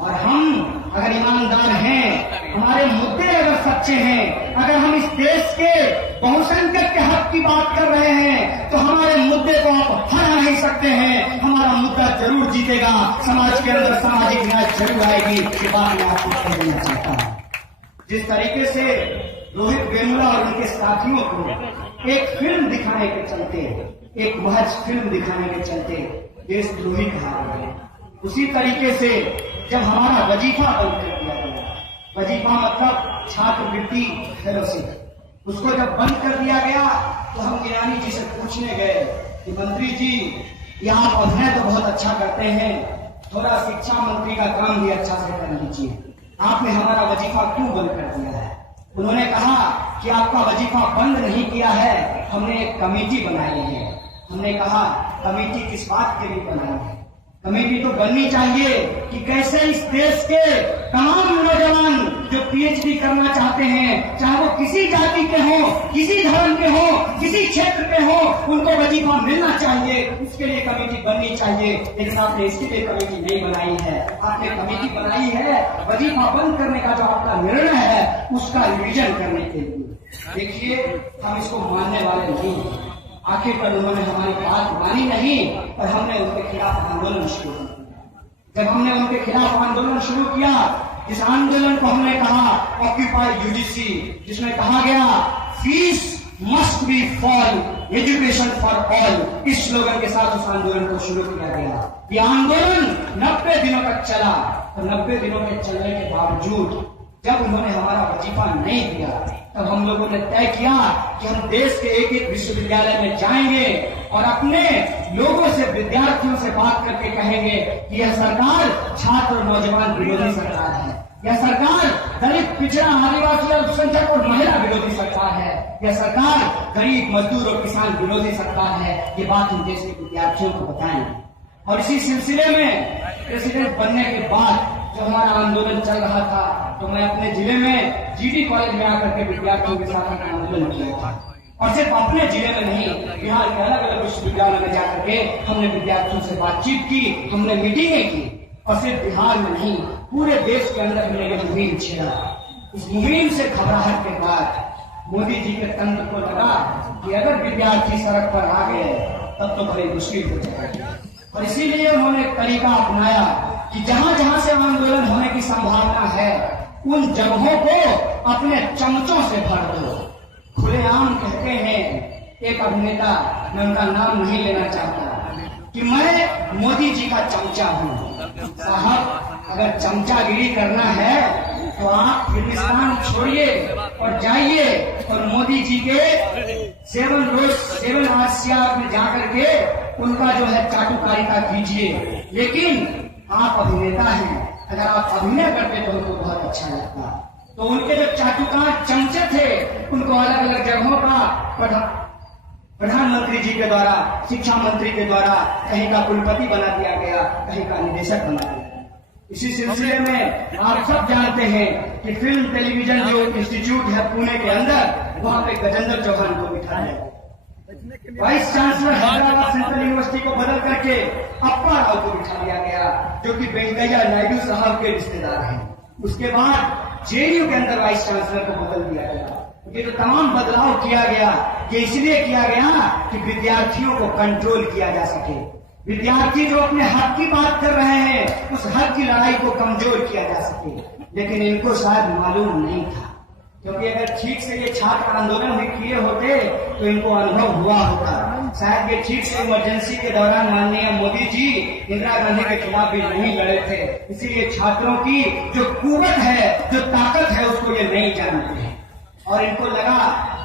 और हम अगर ईमानदार हैं, हमारे मुद्दे अगर सच्चे हैं, अगर हम इस देश के बहुसंख्यक के हक की बात कर रहे हैं, तो हमारे मुद्दे को आप हरा नहीं सकते हैं। हमारा मुद्दा जरूर जीतेगा, समाज के अंदर सामाजिक न्याय जरूर आएगी। ये बात मैं आपको कह देना चाहता हूँ। जिस तरीके से रोहित वेमुला और उनके साथियों को एक फिल्म दिखाने के चलते, एक महज फिल्म दिखाने के चलते देशद्रोही कहा गया, उसी तरीके से जब हमारा वजीफा बंद कर दिया गया, वजीफा मतलब छात्रवृत्ति फेलोशिप, उसको जब बंद कर दिया गया तो हम ईरानी जी से पूछने गए कि मंत्री जी, ये आप अभिनय तो बहुत अच्छा करते हैं, थोड़ा शिक्षा मंत्री का काम भी अच्छा से कर लीजिए, आपने हमारा वजीफा क्यों बंद कर दिया है? उन्होंने कहा कि आपका वजीफा बंद नहीं किया है, हमने एक कमेटी बनाई है। हमने कहा कमेटी किस बात के लिए बनाई है? कमेटी तो बननी चाहिए कि कैसे इस देश के तमाम नौजवान जो पीएचडी करना चाहते हैं, चाहे वो किसी जाति के हो, किसी धर्म के हो, किसी क्षेत्र के हो, उनको वजीफा मिलना चाहिए, उसके लिए कमेटी बननी चाहिए। लेकिन आपने इसके लिए कमेटी नहीं बनाई है। आपने कमेटी बनाई है वजीफा बंद करने का जो आपका निर्णय है उसका रिवीजन करने के लिए। देखिए, हम इसको मानने वाले नहीं। आखिरकार उन्होंने हमारी बात मानी नहीं और हमने उनके खिलाफ आंदोलन शुरू किया। जब हमने उनके खिलाफ आंदोलन शुरू किया, इस आंदोलन को हमने कहा ऑक्यूपाई यूजीसी, जिसमें कहा गया fees must be for education for all, इस स्लोगन के साथ उस आंदोलन को शुरू किया गया। ये आंदोलन 90 दिनों तक चला और 90 दिनों के चलने के बावजूद जब उन्होंने हमारा वजीफा नहीं दिया, तब हम लोगों ने तय किया कि हम देश के एक एक विश्वविद्यालय में जाएंगे और अपने लोगों से, विद्यार्थियों से बात करके कहेंगे कि यह सरकार छात्र और नौजवान विरोधी सरकार है, यह सरकार दलित, पिछड़ा, आदिवासी, अल्पसंख्यक और महिला विरोधी सरकार है, यह सरकार गरीब, मजदूर और किसान विरोधी सरकार है। ये बात हम देश के विद्यार्थियों को बताएंगे। और इसी सिलसिले में प्रेसिडेंट बनने के बाद जो हमारा आंदोलन चल रहा था, तो मैं अपने जिले में जीडी कॉलेज में आकर के विद्यार्थियों के साथ आंदोलन किया था। और सिर्फ अपने जिले में नहीं, बिहार के अलग अलग विश्वविद्यालय में जाकर के हमने विद्यार्थियों से बातचीत की, हमने मीटिंगें की। और सिर्फ बिहार में नहीं, पूरे देश के अंदर हमने ये मुहिम छेड़ा। इस मुहिम से घबराहट के बाद मोदी जी के तंत्र को लगा कि अगर विद्यार्थी सड़क पर आ गए तब तो बड़ी मुश्किल हो जाएगी। और इसीलिए उन्होंने एक तरीका अपनाया कि जहां जहां से आंदोलन होने की संभावना है, उन जगहों को अपने चमचों से भर दो। खुलेआम कहते हैं एक अभिनेता, मैं उनका नाम नहीं लेना चाहता, कि मैं मोदी जी का चमचा हूँ। साहब, अगर चमचागिरी करना है तो आप हिंदुस्तान छोड़िए और जाइए और मोदी जी के 7 आसिया में जाकर के उनका जो है चाटुकारिता कीजिए। लेकिन आप अभिनेता हैं, अगर आप अभिनय करते तो हमको बहुत अच्छा लगता। तो उनके जो चाटुकार चमचे थे उनको अलग अलग जगहों का प्रधानमंत्री जी के द्वारा, शिक्षा मंत्री के द्वारा कहीं का कुलपति बना दिया गया, कहीं का निदेशक बना दिया गया। इसी सिलसिले में आप सब जानते हैं कि फिल्म टेलीविजन जो इंस्टीट्यूट है पुणे के अंदर, वहां पे गजेंद्र चौहान को बिठाया गया। Vice chancellor Hyderabad central university को बदल करके अप्पा राव को बिठा दिया गया, जो कि वेंकैया नायडू साहब के रिश्तेदार हैं। उसके बाद जेएनयू के अंदर वाइस चांसलर को बदल दिया गया। ये जो तमाम बदलाव किया गया, ये इसलिए किया गया कि विद्यार्थियों को कंट्रोल किया जा सके। विद्यार्थी जो अपने हक की बात कर रहे हैं, उस हक की लड़ाई को कमजोर किया जा सके। लेकिन इनको शायद मालूम नहीं था, क्योंकि अगर ठीक से ये छात्र आंदोलन भी किए होते तो इनको अनुभव हुआ होता। शायद ये ठीक से इमरजेंसी के दौरान माननीय मोदी जी इंदिरा गांधी के खिलाफ भी नहीं लड़े थे। इसीलिए छात्रों की जो कुव्वत है, जो ताकत है, उसको ये नहीं जानते हैं। और इनको लगा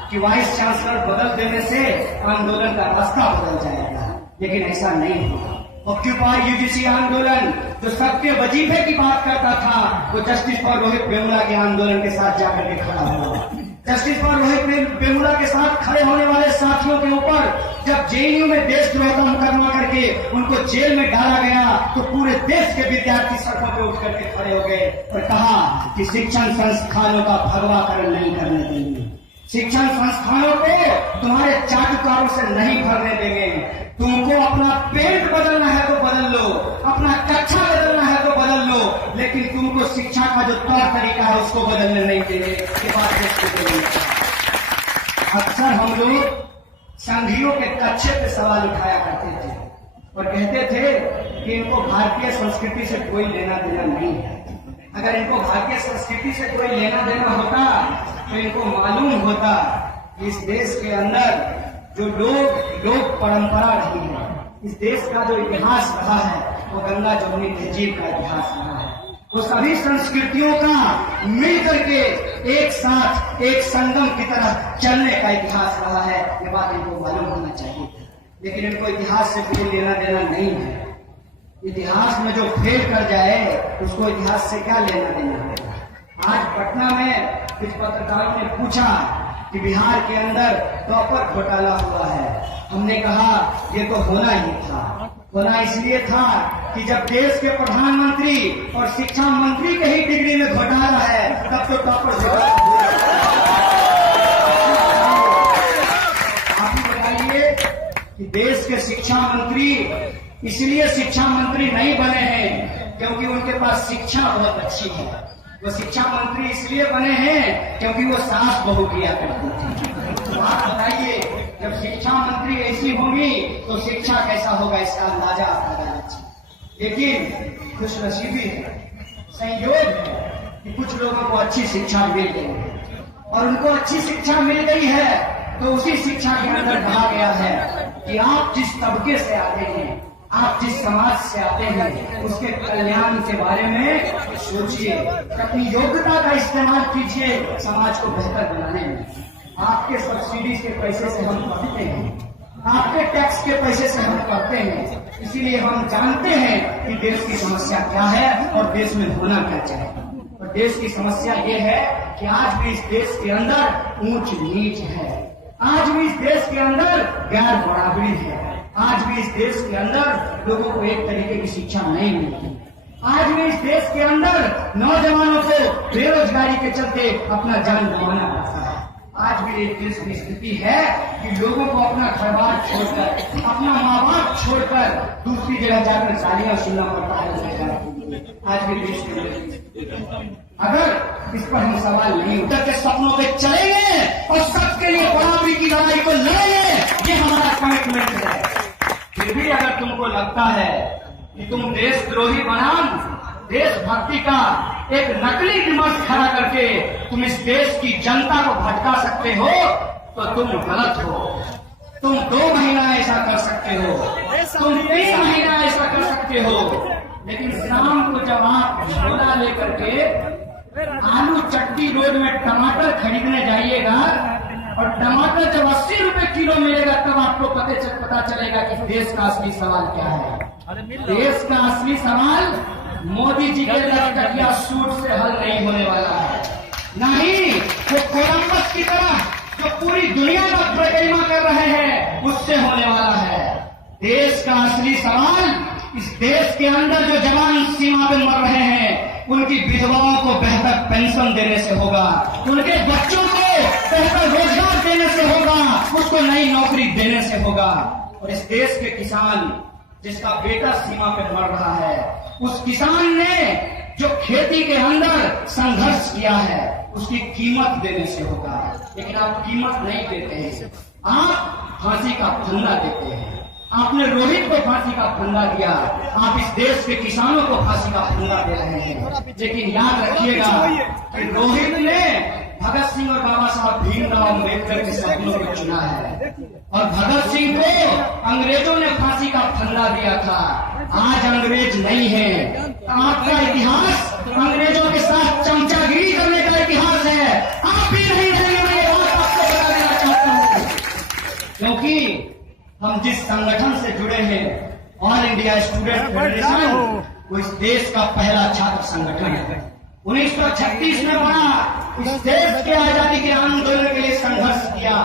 कि वाइस चांसलर बदल देने से आंदोलन का रास्ता बदल जाएगा, लेकिन ऐसा नहीं हुआ। ऑक्यूपाई यूजीसी आंदोलन जो सबके वजीफे की बात करता था, वो जस्टिस फॉर रोहित वेमुला के आंदोलन के साथ जाकर के खड़ा हुआ। जस्टिस फॉर रोहित वेमुला के साथ खड़े होने वाले साथियों के ऊपर जब जेएनयू में देशद्रोह का मुकदमा करके उनको जेल में डाला गया, तो पूरे देश के विद्यार्थी सड़कों पर उठ करके खड़े हो गए और कहा कि शिक्षण संस्थानों का भगवाकरण नहीं करने देंगे, शिक्षण संस्थानों को तुम्हारे चाटुकारों से नहीं भरने देंगे। तुमको अपना पेट बदलना है तो बदल लो, अपना कक्षा बदलना है तो बदल लो, लेकिन तुमको शिक्षा का जो तौर तरीका है उसको बदलने नहीं देंगे। ये बात अक्सर हम लोग संघियों के कच्चे पे सवाल उठाया करते थे और कहते थे कि इनको भारतीय संस्कृति से कोई लेना देना नहीं है। अगर इनको भारतीय संस्कृति से कोई लेना देना होता तो इनको मालूम होता कि इस देश के अंदर जो लोक परंपरा रही है, इस देश का जो इतिहास रहा है, वो गंगा जमुनी तहजीब का इतिहास रहा है। वो सभी संस्कृतियों का मिलकर के एक साथ एक संगम की तरह चलने का इतिहास रहा है। ये बात इनको मालूम होना चाहिए, लेकिन इनको इतिहास से कोई लेना देना नहीं है। इतिहास में जो फेल कर जाए उसको इतिहास से क्या लेना देना है। आज पटना में कुछ पत्रकारों ने पूछा कि बिहार के अंदर टॉपर घोटाला हुआ है। हमने कहा ये तो होना ही था। होना इसलिए था कि जब देश के प्रधानमंत्री और शिक्षा मंत्री के ही डिग्री में घोटाला है, तब तो टॉपर आप ही बताइए कि देश के शिक्षा मंत्री इसलिए शिक्षा मंत्री नहीं बने हैं क्योंकि उनके पास शिक्षा बहुत अच्छी है। वो शिक्षा मंत्री इसलिए बने हैं क्योंकि वो सास बहू किया करती थी। तो आप बताइए, जब शिक्षा मंत्री ऐसी होंगी तो शिक्षा कैसा होगा, इसका अंदाजा आप लगा लीजिए। लेकिन खुशनसीबी है, संयोग है कि कुछ लोगों को अच्छी शिक्षा मिल गई है और उनको अच्छी शिक्षा मिल गई है तो उसी शिक्षा के अंदर कहा गया है कि आप जिस तबके से आते हैं, आप जिस समाज से आते हैं, उसके कल्याण के बारे में सोचिए, अपनी योग्यता का इस्तेमाल कीजिए समाज को बेहतर बनाने में। आपके सब्सिडी के पैसे से हम पढ़ते हैं, आपके टैक्स के पैसे से हम पढ़ते हैं, इसीलिए हम जानते हैं कि देश की समस्या क्या है और देश में होना क्या चाहिए। और देश की समस्या ये है कि आज भी इस देश के अंदर ऊंच नीच है, आज भी इस देश के अंदर गैर बराबरी है, आज भी इस देश के अंदर लोगों को एक तरीके की शिक्षा नहीं मिलती, आज भी इस देश के अंदर नौजवानों को बेरोजगारी के चलते अपना जान गंवाना पड़ता है। आज भी एक देश की स्थिति है कि लोगों को अपना घर-बार छोड़कर, अपना माँ बाप छोड़कर दूसरी जगह जाकर गालियां सुनना पड़ता है। आज भी देश के अगर इस पर हम सवाल नहीं उठा के सपनों पे चलेंगे और सबके लिए बराबरी की लड़ाई को लड़ेंगे, ये हमारा कमिटमेंट है। फिर भी अगर तुमको लगता है कि तुम देशद्रोही बनाम देशभक्ति का एक नकली विमर्श खड़ा करके तुम इस देश की जनता को भटका सकते हो, तो तुम गलत हो। तुम 2 महीना ऐसा कर सकते हो, तुम 3 महीना ऐसा कर सकते हो, लेकिन शाम को जब आप झोला लेकर के आलू चट्टी रोड में टमाटर खरीदने जाइएगा और टमाटर जब 80 रुपए किलो मिलेगा, तब आपको पता चलेगा कि देश का असली सवाल क्या है। देश का असली सवाल मोदी जी के लटकटिया सूट से हल नहीं होने वाला है, ना की तरह जो पूरी दुनिया का प्रतिमा कर रहे हैं उससे होने वाला है। देश का असली सवाल इस देश के अंदर जो जवान सीमा पे मर रहे हैं उनकी विधवाओं को बेहतर पेंशन देने से होगा, उनके बच्चों को बेहतर रोजगार देने से होगा, उसको नई नौकरी देने से होगा। और इस देश के किसान जिसका बेटा सीमा पे मर रहा है, उस किसान ने जो खेती के अंदर संघर्ष किया है उसकी कीमत देने से होगा। लेकिन आप कीमत नहीं देते हैं, आप फांसी का फंदा देते हैं। आपने रोहित को फांसी का फंदा दिया, आप इस देश के किसानों को फांसी का फंदा दे रहे हैं। लेकिन याद रखिएगा कि रोहित ने भगत सिंह और बाबा साहब भीमराव अम्बेडकर के सपनों को चुना है और भगत सिंह को अंग्रेजों ने फांसी का फंदा दिया था। आज अंग्रेज नहीं है, आपका इतिहास अंग्रेजों के साथ चमचागिरी करने का इतिहास है। आप भी नहीं रहेंगे, मैं ये बात आपको बता देना चाहता हूँ। क्योंकि हम जिस संगठन से जुड़े हैं, ऑल इंडिया स्टूडेंट फेडरेशन, वो इस देश का पहला छात्र संगठन है। 1936 में बना, इस देश के आजादी के आंदोलन के लिए संघर्ष किया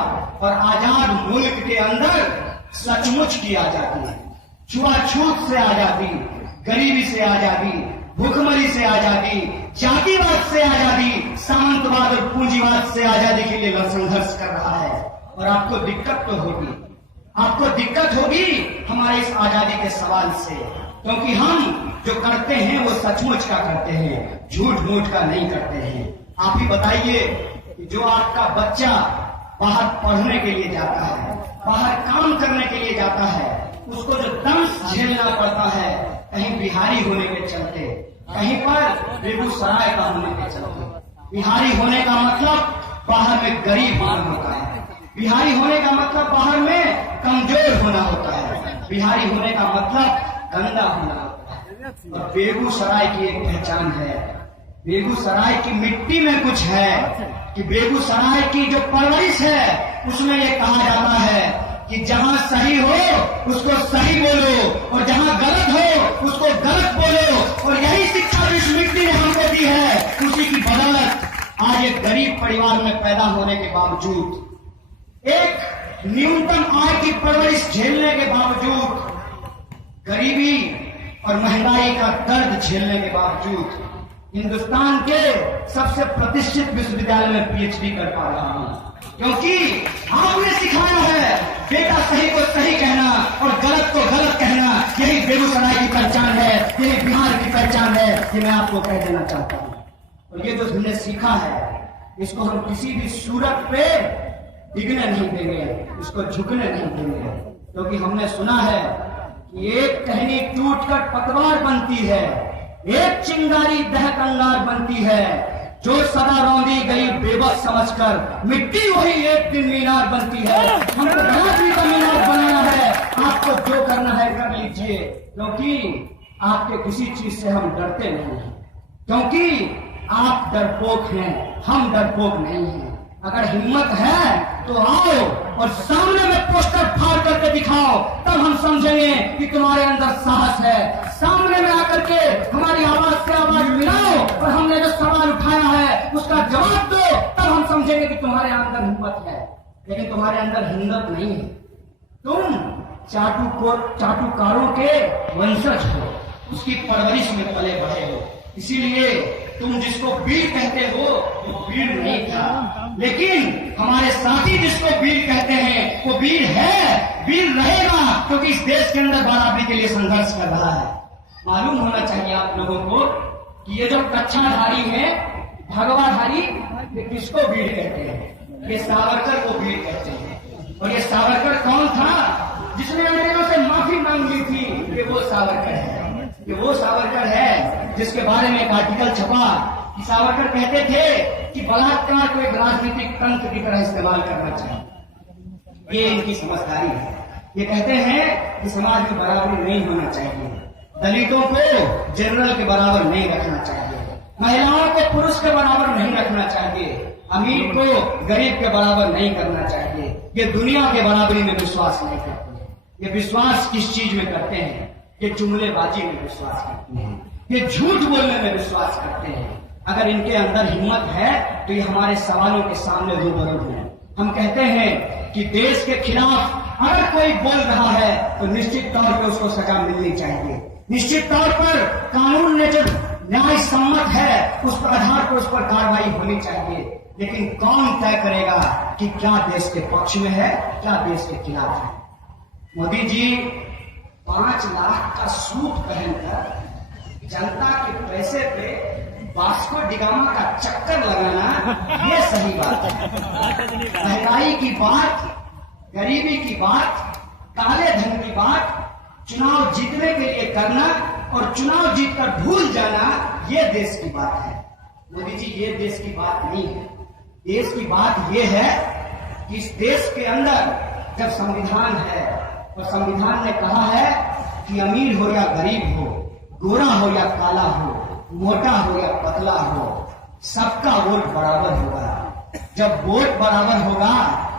और आजाद मुल्क के अंदर सचमुच की आजादी, छुआछूत से आजादी, गरीबी से आजादी, भूखमरी से आजादी, जातिवाद से आजादी, सामंतवाद और पूंजीवाद से आजादी के लिए वह संघर्ष कर रहा है। और आपको दिक्कत तो होगी, आपको दिक्कत होगी हमारे इस आजादी के सवाल से, क्योंकि हम जो करते हैं वो सचमुच का करते हैं, झूठ मूठ का नहीं करते हैं। आप ही बताइए कि जो आपका बच्चा बाहर पढ़ने के लिए जाता है, बाहर काम करने के लिए जाता है, उसको जो दंश झेलना पड़ता है कहीं बिहारी होने के चलते, कहीं पर बेगूसराय का होने के चलते। बिहारी होने का मतलब बाहर में गरीब होना होता है, बिहारी होने का मतलब बाहर में कमजोर होना होता है, बिहारी होने का मतलब गंदा होना होता है। और बेगूसराय की एक पहचान है, बेगूसराय की मिट्टी में कुछ है कि बेगूसराय की जो परवरिश है उसमें ये कहा जाता है कि जहां सही हो उसको सही बोलो और जहां गलत हो उसको गलत बोलो। और यही शिक्षा इस मिट्टी ने हमको दी है। उसी की बदौलत आज एक गरीब परिवार में पैदा होने के बावजूद, एक न्यूनतम आय की परवरिश झेलने के बावजूद, गरीबी और महंगाई का दर्द झेलने के बावजूद हिंदुस्तान के सबसे प्रतिष्ठित विश्वविद्यालय में पीएचडी कर पा रहा हूं। क्योंकि आपने सिखाया है बेटा सही को सही कहना और गलत को गलत कहना, यही बेगूसराय की पहचान है, यही बिहार की पहचान है। ये मैं आपको कह देना चाहता हूं। और ये जो हमने सीखा है इसको हम किसी भी सूरत पे डिगने नहीं देंगे, इसको झुकने नहीं देंगे। क्योंकि हमने सुना है कि एक टहनी टूटकर पतवार बनती है, एक चिंगारी दहक अंगार बनती है, जो सदा रौंदी गई बेबस समझकर मिट्टी वही एक दिन मीनार बनती है। हमको रात्रि का मीनार बनाना है, आपको जो करना है कर लीजिए। क्योंकि आपके किसी चीज से हम डरते नहीं हैं, क्योंकि आप डरपोक हैं, हम डरपोक नहीं हैं। अगर हिम्मत है तो आओ और सामने में पोस्टर फाड़ करके दिखाओ, तब हम समझेंगे कि तुम्हारे अंदर साहस है। सामने में आकर के हमारी आवाज से आवाज मिलाओ और हमने जो सवाल उठाया है उसका जवाब दो, तब हम समझेंगे कि तुम्हारे अंदर हिम्मत है। लेकिन तुम्हारे अंदर हिम्मत नहीं है, तुम चाटुकारों के वंशज हो, उसकी परवरिश में पले बढ़े हो। इसीलिए तुम जिसको वीर कहते हो वो वीर नहीं था, लेकिन हमारे साथी जिसको वीर कहते हैं वो वीर है, वीर रहेगा, क्योंकि इस देश के अंदर बराबरी के लिए संघर्ष कर रहा है। मालूम होना चाहिए आप लोगों को कि ये जो कच्छाधारी है, भगवाधारी, ये किसको वीर कहते हैं? ये सावरकर को वीर कहते हैं। और ये सावरकर कौन था? जिसने अंग्रेजों से माफी मांग ली थी। ये वो सावरकर है, ये वो सावरकर है जिसके बारे में एक आर्टिकल छपा कि सावरकर कहते थे कि बलात्कार को एक राजनीतिक तंत्र की तरह इस्तेमाल करना चाहिए। ये इनकी समझदारी है। ये कहते हैं कि समाज में बराबरी नहीं होना चाहिए, दलितों को जनरल के बराबर नहीं रखना चाहिए, महिलाओं को पुरुष के बराबर नहीं रखना चाहिए, अमीर को गरीब के बराबर नहीं करना चाहिए। ये दुनिया के बराबरी में विश्वास नहीं करते। ये विश्वास किस चीज में करते हैं? ये जुमलेबाजी में विश्वास करते हैं, ये झूठ बोलने में विश्वास करते हैं। अगर इनके अंदर हिम्मत है तो ये हमारे सवालों के सामने रूबरू हैं। हम कहते हैं कि देश के खिलाफ अगर कोई बोल रहा है तो निश्चित तौर पर उसको सजा मिलनी चाहिए। निश्चित तौर पर कानून ने जो न्याय सम्मत है उस पर आधार पर उस पर कार्रवाई होनी चाहिए। लेकिन कौन तय करेगा कि क्या देश के पक्ष में है, क्या देश के खिलाफ है। मोदी जी 5 लाख का सूट पहनकर जनता के पैसे पे वास्को डिगामा का चक्कर लगाना, ये सही बात है। महंगाई की बात, गरीबी की बात, काले धन की बात चुनाव जीतने के लिए करना और चुनाव जीतकर भूल जाना, ये देश की बात है। मोदी जी, ये देश की बात नहीं है। देश की बात ये है कि इस देश के अंदर जब संविधान है और संविधान ने कहा है कि अमीर हो या गरीब हो, गोरा हो या काला हो, मोटा हो या पतला हो, सबका वोट बराबर होगा। जब वोट बराबर होगा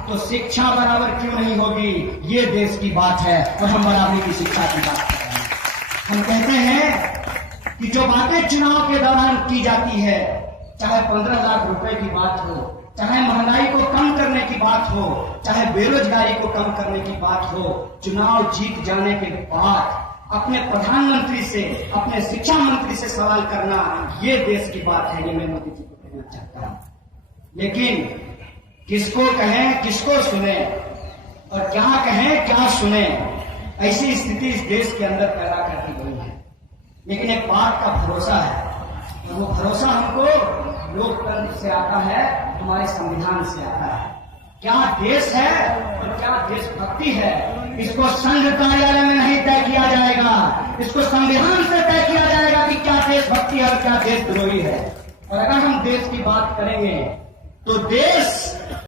तो शिक्षा बराबर क्यों नहीं होगी, ये देश की बात है। और हम बराबरी की शिक्षा की बात कर रहे हैं। हम कहते हैं कि जो बातें चुनाव के दौरान की जाती है, चाहे 15 लाख रुपए की बात हो, चाहे महंगाई को कम करने की बात हो, चाहे बेरोजगारी को कम करने की बात हो, चुनाव जीत जाने के बाद अपने प्रधानमंत्री से, अपने शिक्षा मंत्री से सवाल करना, ये देश की बात है। ये मैं मोदी जी को कहना चाहता हूं। लेकिन किसको कहें, किसको सुने और क्या कहें, क्या सुने, ऐसी स्थिति इस देश के अंदर पैदा कर दी गई है। लेकिन एक बात का भरोसा है और वो भरोसा हमको लोकतंत्र से आता है, हमारे संविधान से आता है। क्या देश है और क्या देशभक्ति है, इसको संघ कार्यालय में नहीं तय किया जाएगा, इसको संविधान से तय किया जाएगा कि क्या देशभक्ति है और क्या देशद्रोही है। और अगर हम देश की बात करेंगे तो देश